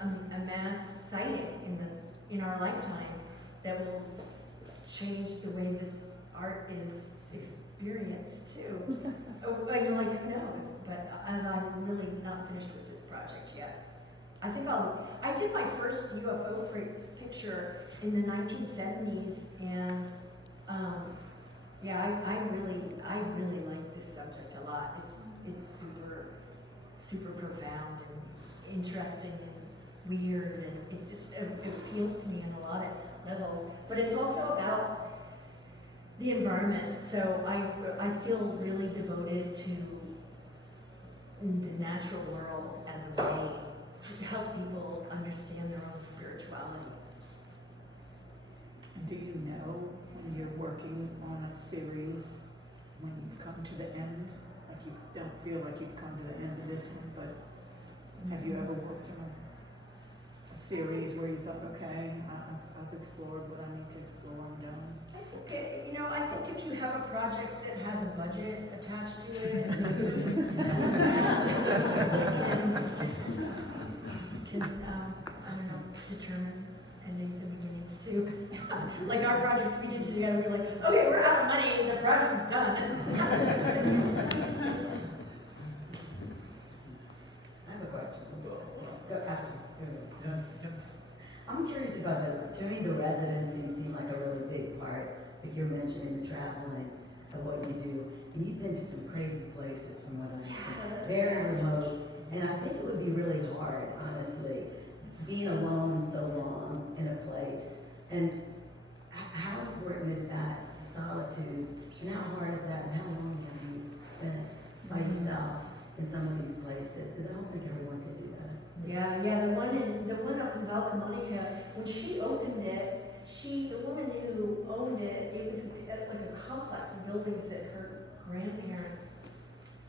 a mass sighting in our lifetime that will change the way this art is experienced too. Like who knows? But I'm really not finished with this project yet. I think I did my first UFO picture in the 1970s, and yeah, I really like this subject a lot. It's super profound and interesting and weird, and it appeals to me on a lot of levels. But it's also about the environment. So I feel really devoted to the natural world as a way to help people understand their own spirituality. Do you know when you're working on a series, when you've come to the end? Like you don't feel like you've come to the end of this one, but have you ever worked on a series where you thought, okay, I've explored what I need to explore, I'm done? I think if you have a project that has a budget attached to it, determine endings and beginnings too. Like our projects we did together, we're like, okay, we're out of money and the project's done. I have a question. Go after. I'm curious about to me the residencies seem like a really big part. Like you're mentioning the traveling of what you do. And you've been to some crazy places from what I'm saying. Very remote. And I think it would be really hard, honestly, being alone so long in a place. And how important is that, the solitude? And how hard is that? And how long have you spent by yourself in some of these places? Because I don't think everyone can do that. Yeah, the one up in Valcamonica, when she opened it, the woman who owned it, it was like a complex of buildings that her grandparents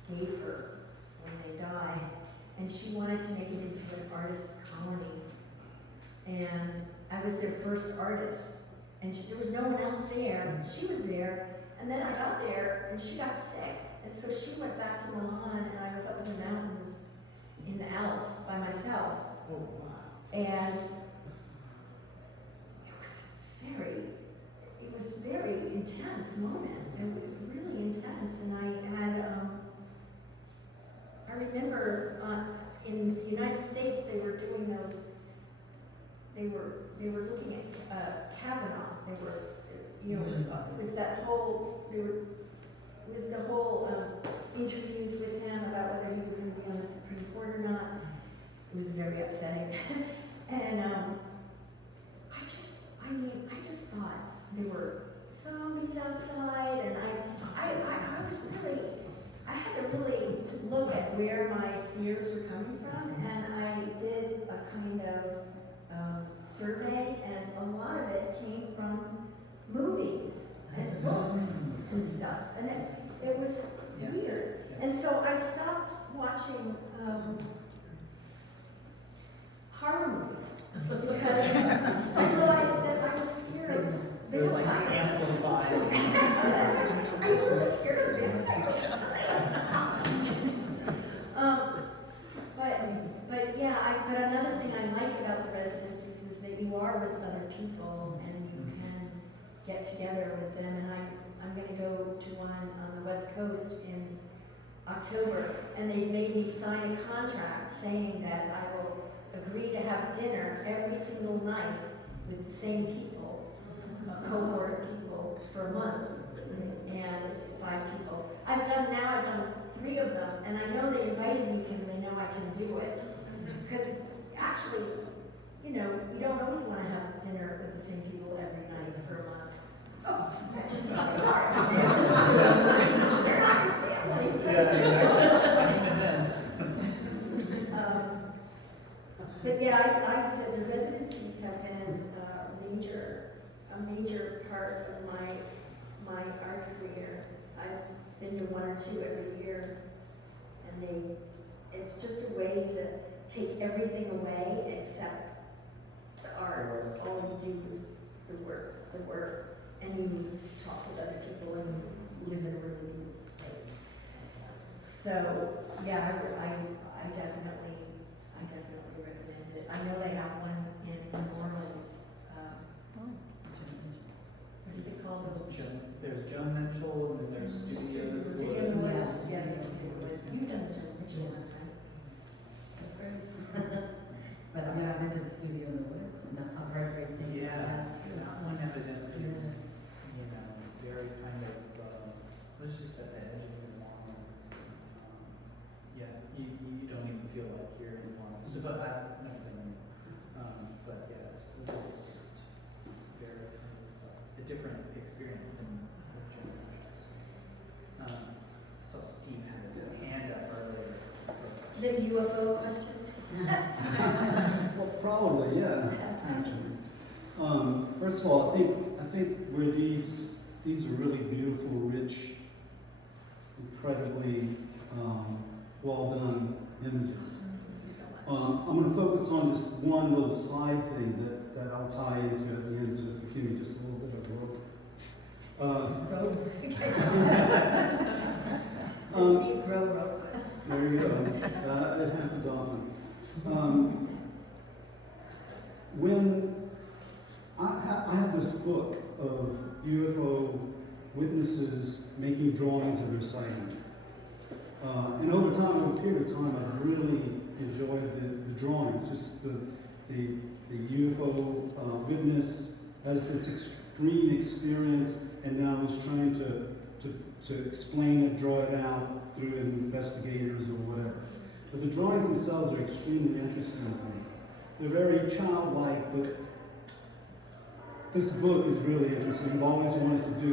gave her when they died, and she wanted to make it into an artist colony. And I was their first artist, and there was no one else there. She was there, and then I got there, and she got sick, and so she went back to Milan, and I was up in the mountains in the Alps by myself. Oh, wow. And it was very intense moment. It was really intense, and I remember in the United States they were doing those. They were looking at Kavanaugh. They were, it was that whole. It was the whole interviews with him about whether he was going to be on the Supreme Court or not. It was very upsetting, and I just thought there were zombies outside, and I had to really look at where my fears were coming from, and I did a kind of survey, and a lot of it came from movies and books and stuff, and it was weird. And so I stopped watching horror movies because I realized that I was scared of vampires. It was like amplified. I was scared of vampires. But another thing I like about the residencies is that you are with other people and you can get together with them. And I'm gonna go to one on the West Coast in October, and they've made me sign a contract saying that I will agree to have dinner every single night with the same people, a cohort of people, for a month. And it's 5 people. I've done 3 of them, and I know they invited me because they know I can do it. Because actually, you know, you don't always want to have dinner with the same people every night for a month. So, it's hard to do. They're not your family. Yeah, exactly. Even then. But yeah, the residencies have been a major part of my art career. I've been to 1 or 2 every year, and it's just a way to take everything away except the art. All you do is the work, and you talk with other people and live in a really new place. So yeah, I definitely recommend it. I know they have one in New Orleans. What is it called? There's Joan Mitchell, and then there's Studio in the Studio in the Woods. Woods. Yeah, Studio in the Woods. You've done the Joan Mitchell one, right? That's great. But I mean, I've been to the studio in the woods, and I've heard great things about Yeah, that too. that one evidently is, Yeah. you know, very kind of, it's just at the edge of your mountains. Yeah, you don't even feel like you're in one. So, but I've never been in, but yeah, it's just, it's very kind of a different experience than the generations. I saw Steve had his hand up earlier. Is it a UFO question? Well, probably, yeah. Actually, first of all, I think where these are really beautiful, rich, incredibly well done images. Thank you so much. I'm going to focus on this one little side thing that I'll tie into at the end, so if you give me just a little bit of rope. The Steve Grow rope. There you go. It happens often. When I have this book of UFO witnesses making drawings of their sighting. And over a period of time, I've really enjoyed the drawings. Just the UFO witness has this extreme experience, and now he's trying to explain it, draw it out through investigators or whatever. But the drawings themselves are extremely interesting to me. They're very childlike, but this book is really interesting. I've always wanted to do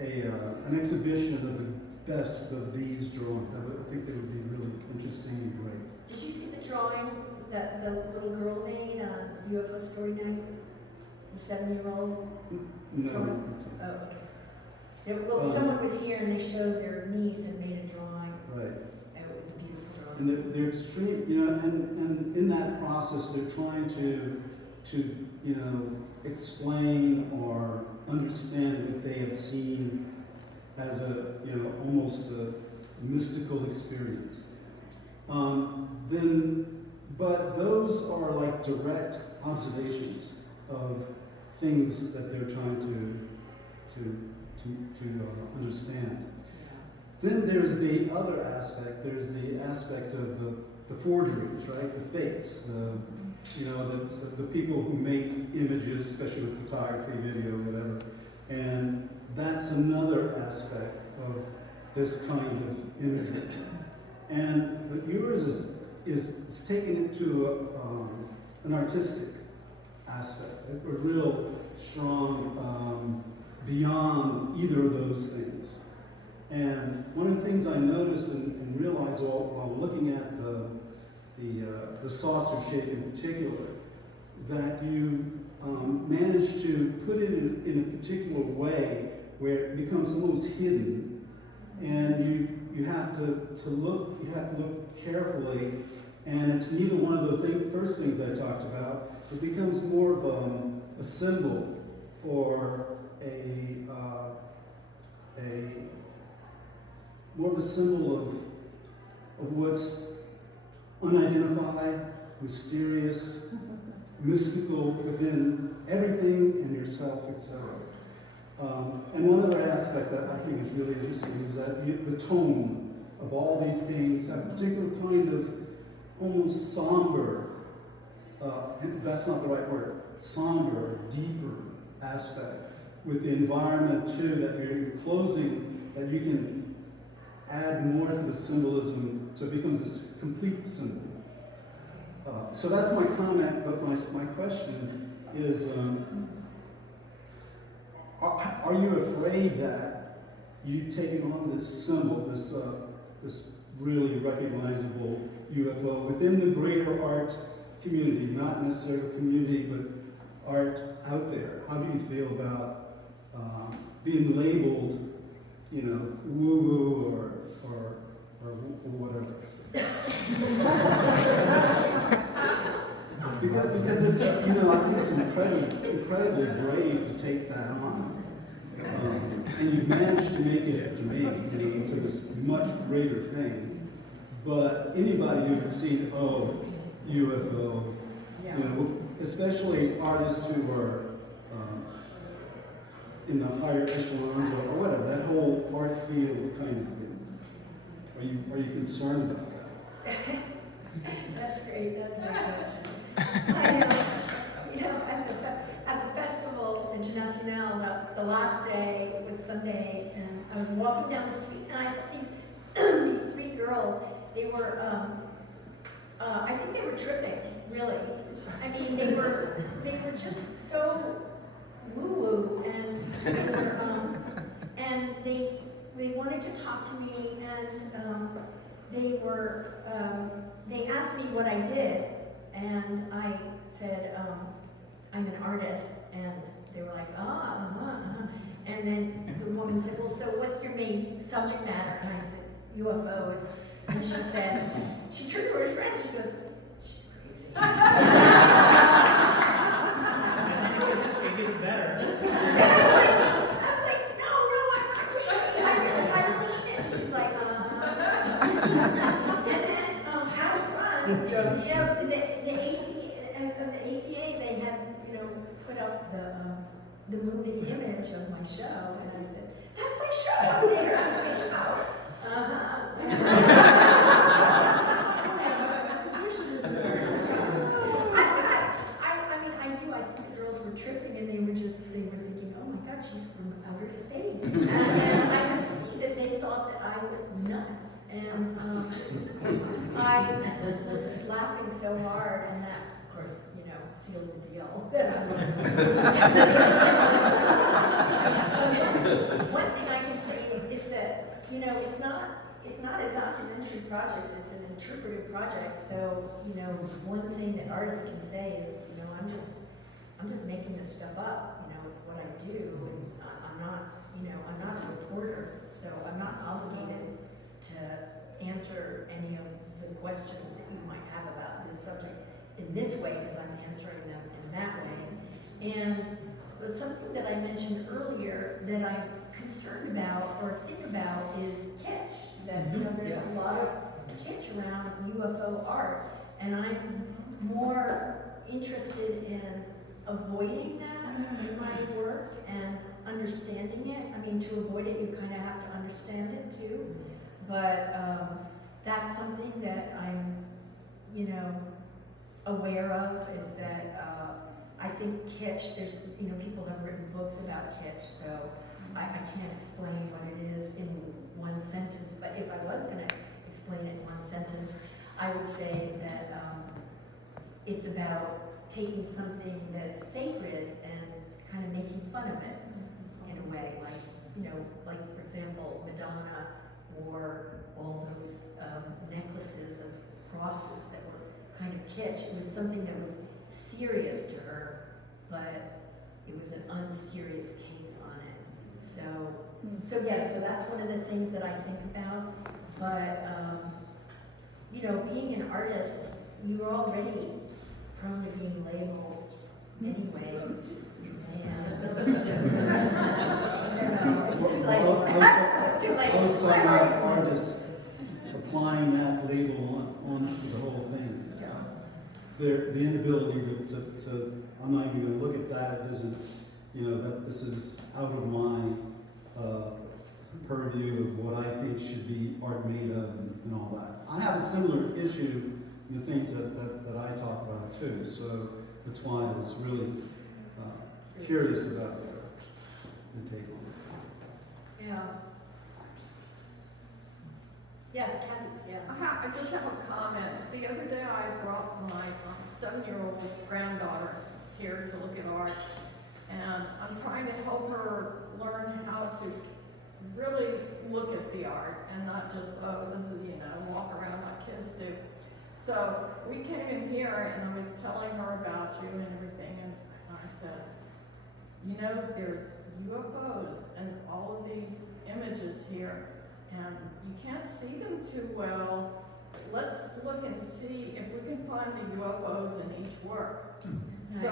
an exhibition of the best of these drawings. I think they would be really interesting and great. Did you see the drawing that the little girl made on UFO Story Night? The 7-year-old? No, I don't think so. Oh, okay. Someone was here and they showed their niece and made a drawing. Right. Oh, it was a beautiful drawing. And they're extreme, you know, and in that process, they're trying to you know, explain or understand what they have seen as a, you know, almost a mystical experience. But those are like direct observations of things that they're trying to understand. Then there's the other aspect. There's the aspect of the forgeries, right? The fakes, the people who make images, especially with photography, video, whatever. And that's another aspect of this kind of imagery. But yours is taking it to an artistic aspect, a real strong beyond either of those things. And one of the things I noticed and realized while looking at the saucer shape in particular, that you managed to put it in a particular way where it becomes almost hidden, and you have to look carefully, and it's neither one of the first things I talked about. It becomes more of a symbol for more of a symbol of what's unidentified, mysterious, mystical within everything and yourself, etc. And one other aspect that I think is really interesting is that the tone of all these things, that particular kind of almost somber, that's not the right word, somber, deeper aspect with the environment too, that you're closing, that you can add more to the symbolism, so it becomes this complete symbol. So that's my comment, but my question is, are you afraid that you taking on this symbol, this really recognizable UFO within the greater art community, not necessarily community, but art out there? How do you feel about being labeled, you know, woo-woo or whatever? because it's, you know, I think it's incredibly brave to take that on. And you've managed to make it, to me, into this much greater thing. But anybody who would see, oh, UFO, you know, especially artists who are in the higher echelons or whatever, that whole art field kind of thing. Are you concerned about that? That's great. That's a great question. You know, at the Festival International, the last day was Sunday, and I was walking down the street, and I saw these three girls. They were, I think they were tripping, really. I mean, they were just so woo-woo, and they wanted to talk to me, and they asked me what I did, and I said, I'm an artist, and they were like, and then the woman said, well, so what's your main subject matter? And I said, UFOs, and she said, she turned to her friend, she goes, she's crazy. It gets better. I was like, no, I'm not crazy. I really am. She's like, And then out front, you know, the ACA, they had, you know, put up the moving image of my show, and I said, that's my show over there. That's my show. I think the girls were tripping, and they were thinking, oh my God, she's from outer space. And I could see that they thought that I was nuts. And I was just laughing so hard, and that, of course, you know, sealed the deal. One thing I can say is that, you know, it's not a documentary project, it's an interpretive project. So, you know, one thing that artists can say is, you know, I'm just making this stuff up. You know, it's what I do, and I'm not, you know, I'm not a reporter, so I'm not obligated to answer any of the questions that you might have about this subject in this way, because I'm answering them in that way. And something that I mentioned earlier that I'm concerned about or think about is kitsch. That, you know, there's a lot of kitsch around UFO art, and I'm more interested in avoiding that in my work and understanding it. I mean, to avoid it, you kind of have to understand it too. But that's something that I'm, you know, aware of, is that I think kitsch, there's, you know, people have written books about kitsch, so I can't explain what it is in one sentence, but if I was going to explain it in one sentence, I would say that it's about taking something that's sacred and kind of making fun of it in a way, like, you know, like for example, Madonna wore all those necklaces of crosses that were kind of kitsch. It was something that was serious to her, but it was an unserious take on it. So yeah, so that's one of the things that I think about. But you know, being an artist, you're already prone to being labeled anyway. And it's too late. It's too late. I was talking about artists applying that label onto the whole thing. The inability to I'm not even going to look at that. It you know, that this is out of my purview of what I think should be art made of and all that. I have a similar issue in the things that I talk about too, so that's why I was really curious about your take on it. Yeah. Yes, Kathy, yeah. I just have a comment. The other day I brought my 7-year-old granddaughter here to look at art, and I'm trying to help her learn how to really look at the art and not just, oh, this is, you know, walk around like kids do. So we came in here and I was telling her about you and everything, and I said, you know, there's UFOs and all of these images here, and you can't see them too well. Let's look and see if we can find the UFOs in each work. So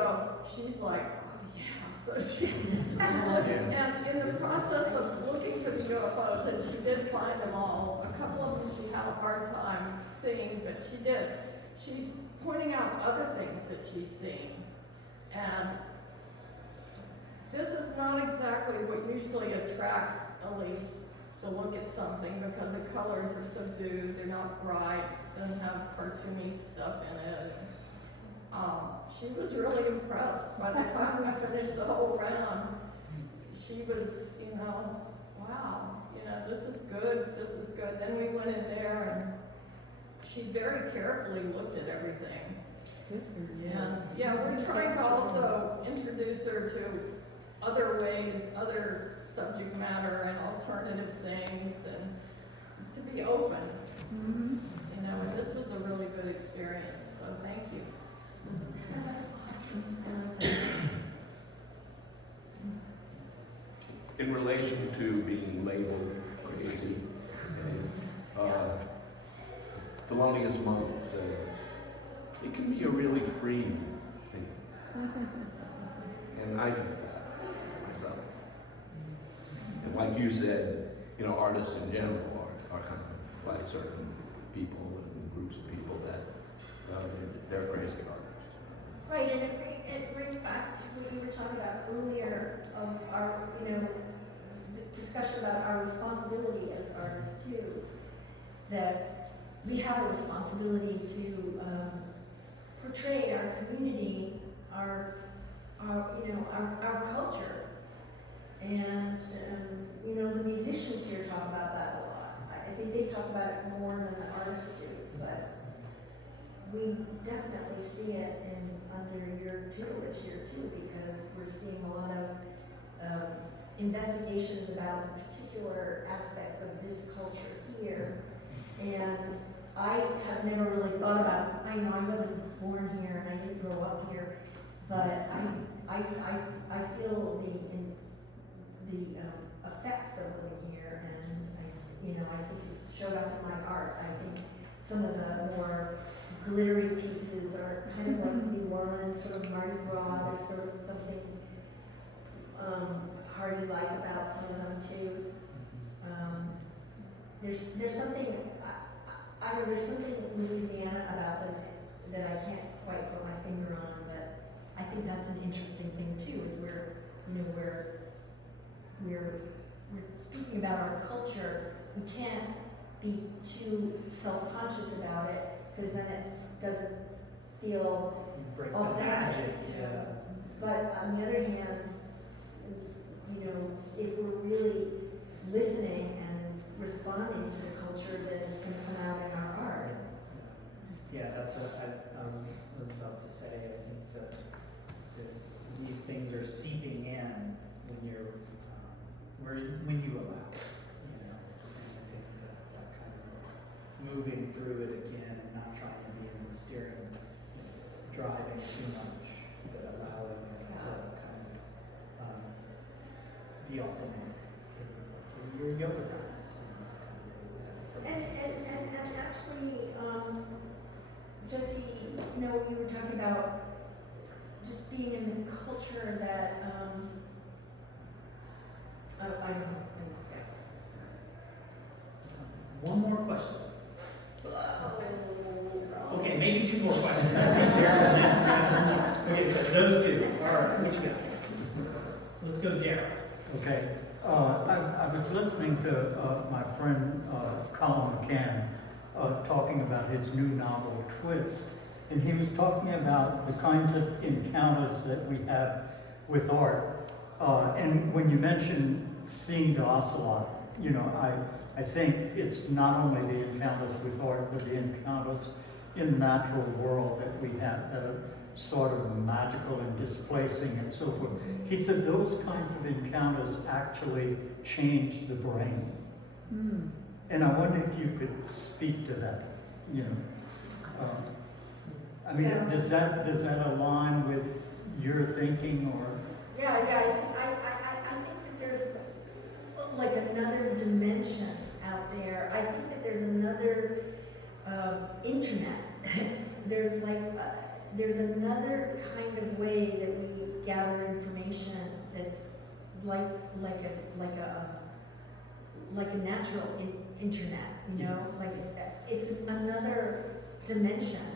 she's like, oh yeah. So she's looking, and in the process of looking for the UFOs, and she did find them all. A couple of them she had a hard time seeing, but she did. She's pointing out other things that she's seeing. And this is not exactly what usually attracts Elise to look at something, because the colors are subdued, they're not bright, doesn't have cartoony stuff in it. She was really impressed. By the time we finished the whole round, she was, you know, wow, you know, this is good, this is good. Then we went in there and she very carefully looked at everything. And yeah, we're trying to also introduce her to other ways, other subject matter and alternative things, and to be open. Mm-hmm. You know, and this was a really good experience, so thank you. In relation to being labeled crazy, Thelonious Monk said, it can be a really freeing thing. And I think that myself. And like you said, you know, artists in general are kind of by certain people and groups of people that they're crazy artists. Right, and it brings back what you were talking about earlier of our, you know, the discussion about our responsibility as artists too. That we have a responsibility to portray our community, our you know, our culture. And you know, the musicians here talk about that a lot. I think they talk about it more than the artists do, but we definitely see it under your tutelage here too, because we're seeing a lot of investigations about the particular aspects of this culture here. And I have never really thought about, I know I wasn't born here and I didn't grow up here, but I feel the effects of living here, and you know, I think it's showed up in my art. I think some of the more glittery pieces are kind of like New Orleans, sort of Mardi Gras. There's sort of something party-like about some of them too. There's something, I don't know, there's something in Louisiana about them that I can't quite put my finger on, but I think that's an interesting thing too, is we're speaking about our culture. We can't be too self-conscious about it, because then it doesn't feel Break the authentic. magic, yeah. But on the other hand, you know, if we're really listening and responding to the culture, then it's going to come out in our art. Yeah, that's what I was about to say. I think that these things are seeping in when you allow, you know, and I think that kind of moving through it again and not trying to be in the steering, driving too much, but allowing it to kind of be authentic in your yoga practice. And actually, Jesse, you know, you were talking about just being in the culture that, I don't know, yeah. One more question. Okay, maybe two more questions. Okay, so those two. All right, what you got? Let's go Daryl. Okay, I was listening to my friend Colin McCann talking about his new novel, Twist, and he was talking about the kinds of encounters that we have with art. And when you mentioned seeing the ocelot, you know, I think it's not only the encounters with art, but the encounters in the natural world that we have that are sort of magical and displacing and so forth. He said those kinds of encounters actually change the brain. Mm. And I wonder if you could speak to that, you know. I mean, Yeah. does that align with your thinking or? Yeah, I think that there's like another dimension out there. I think that there's another internet. There's like there's another kind of way that we gather information that's like a natural internet, you know, like it's another dimension,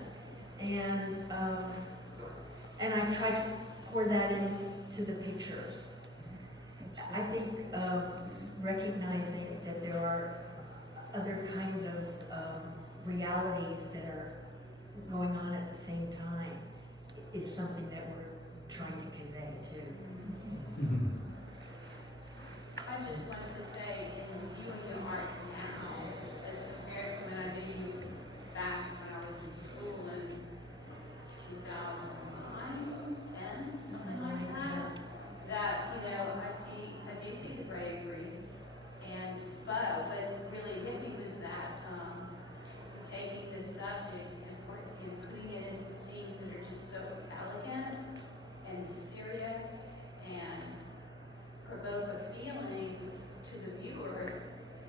and I've tried to pour that into the pictures. I think recognizing that there are other kinds of realities that are going on at the same time is something that we're trying to convey too. I just wanted to say, in viewing your art now, as compared to when I knew you back when I was in school in 2009, 10, something like that, you know, I do see the bravery, but what really hit me was that taking this subject and putting it into scenes that are just so elegant and serious and provoke a feeling to the viewer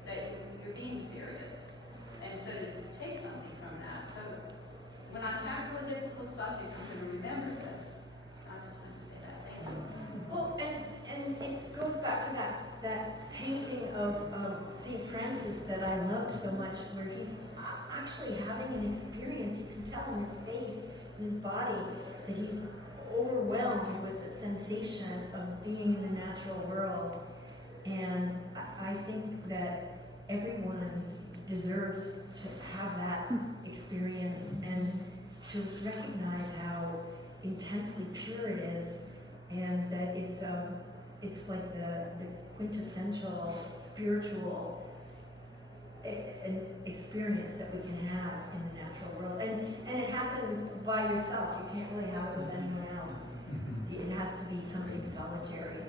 that you're being serious, and so to take something from that. So when I tackle a difficult subject, I'm going to remember this. I just wanted to say that. Thank you. Well, and it goes back to that painting of St. Francis that I loved so much, where he's actually having an experience. You can tell in his face, in his body, that he's overwhelmed with the sensation of being in the natural world. And I think that everyone deserves to have that experience and to recognize how intensely pure it is, and that it's like the quintessential spiritual an experience that we can have in the natural world. And it happens by yourself. You can't really have it with anyone else. It has to be something solitary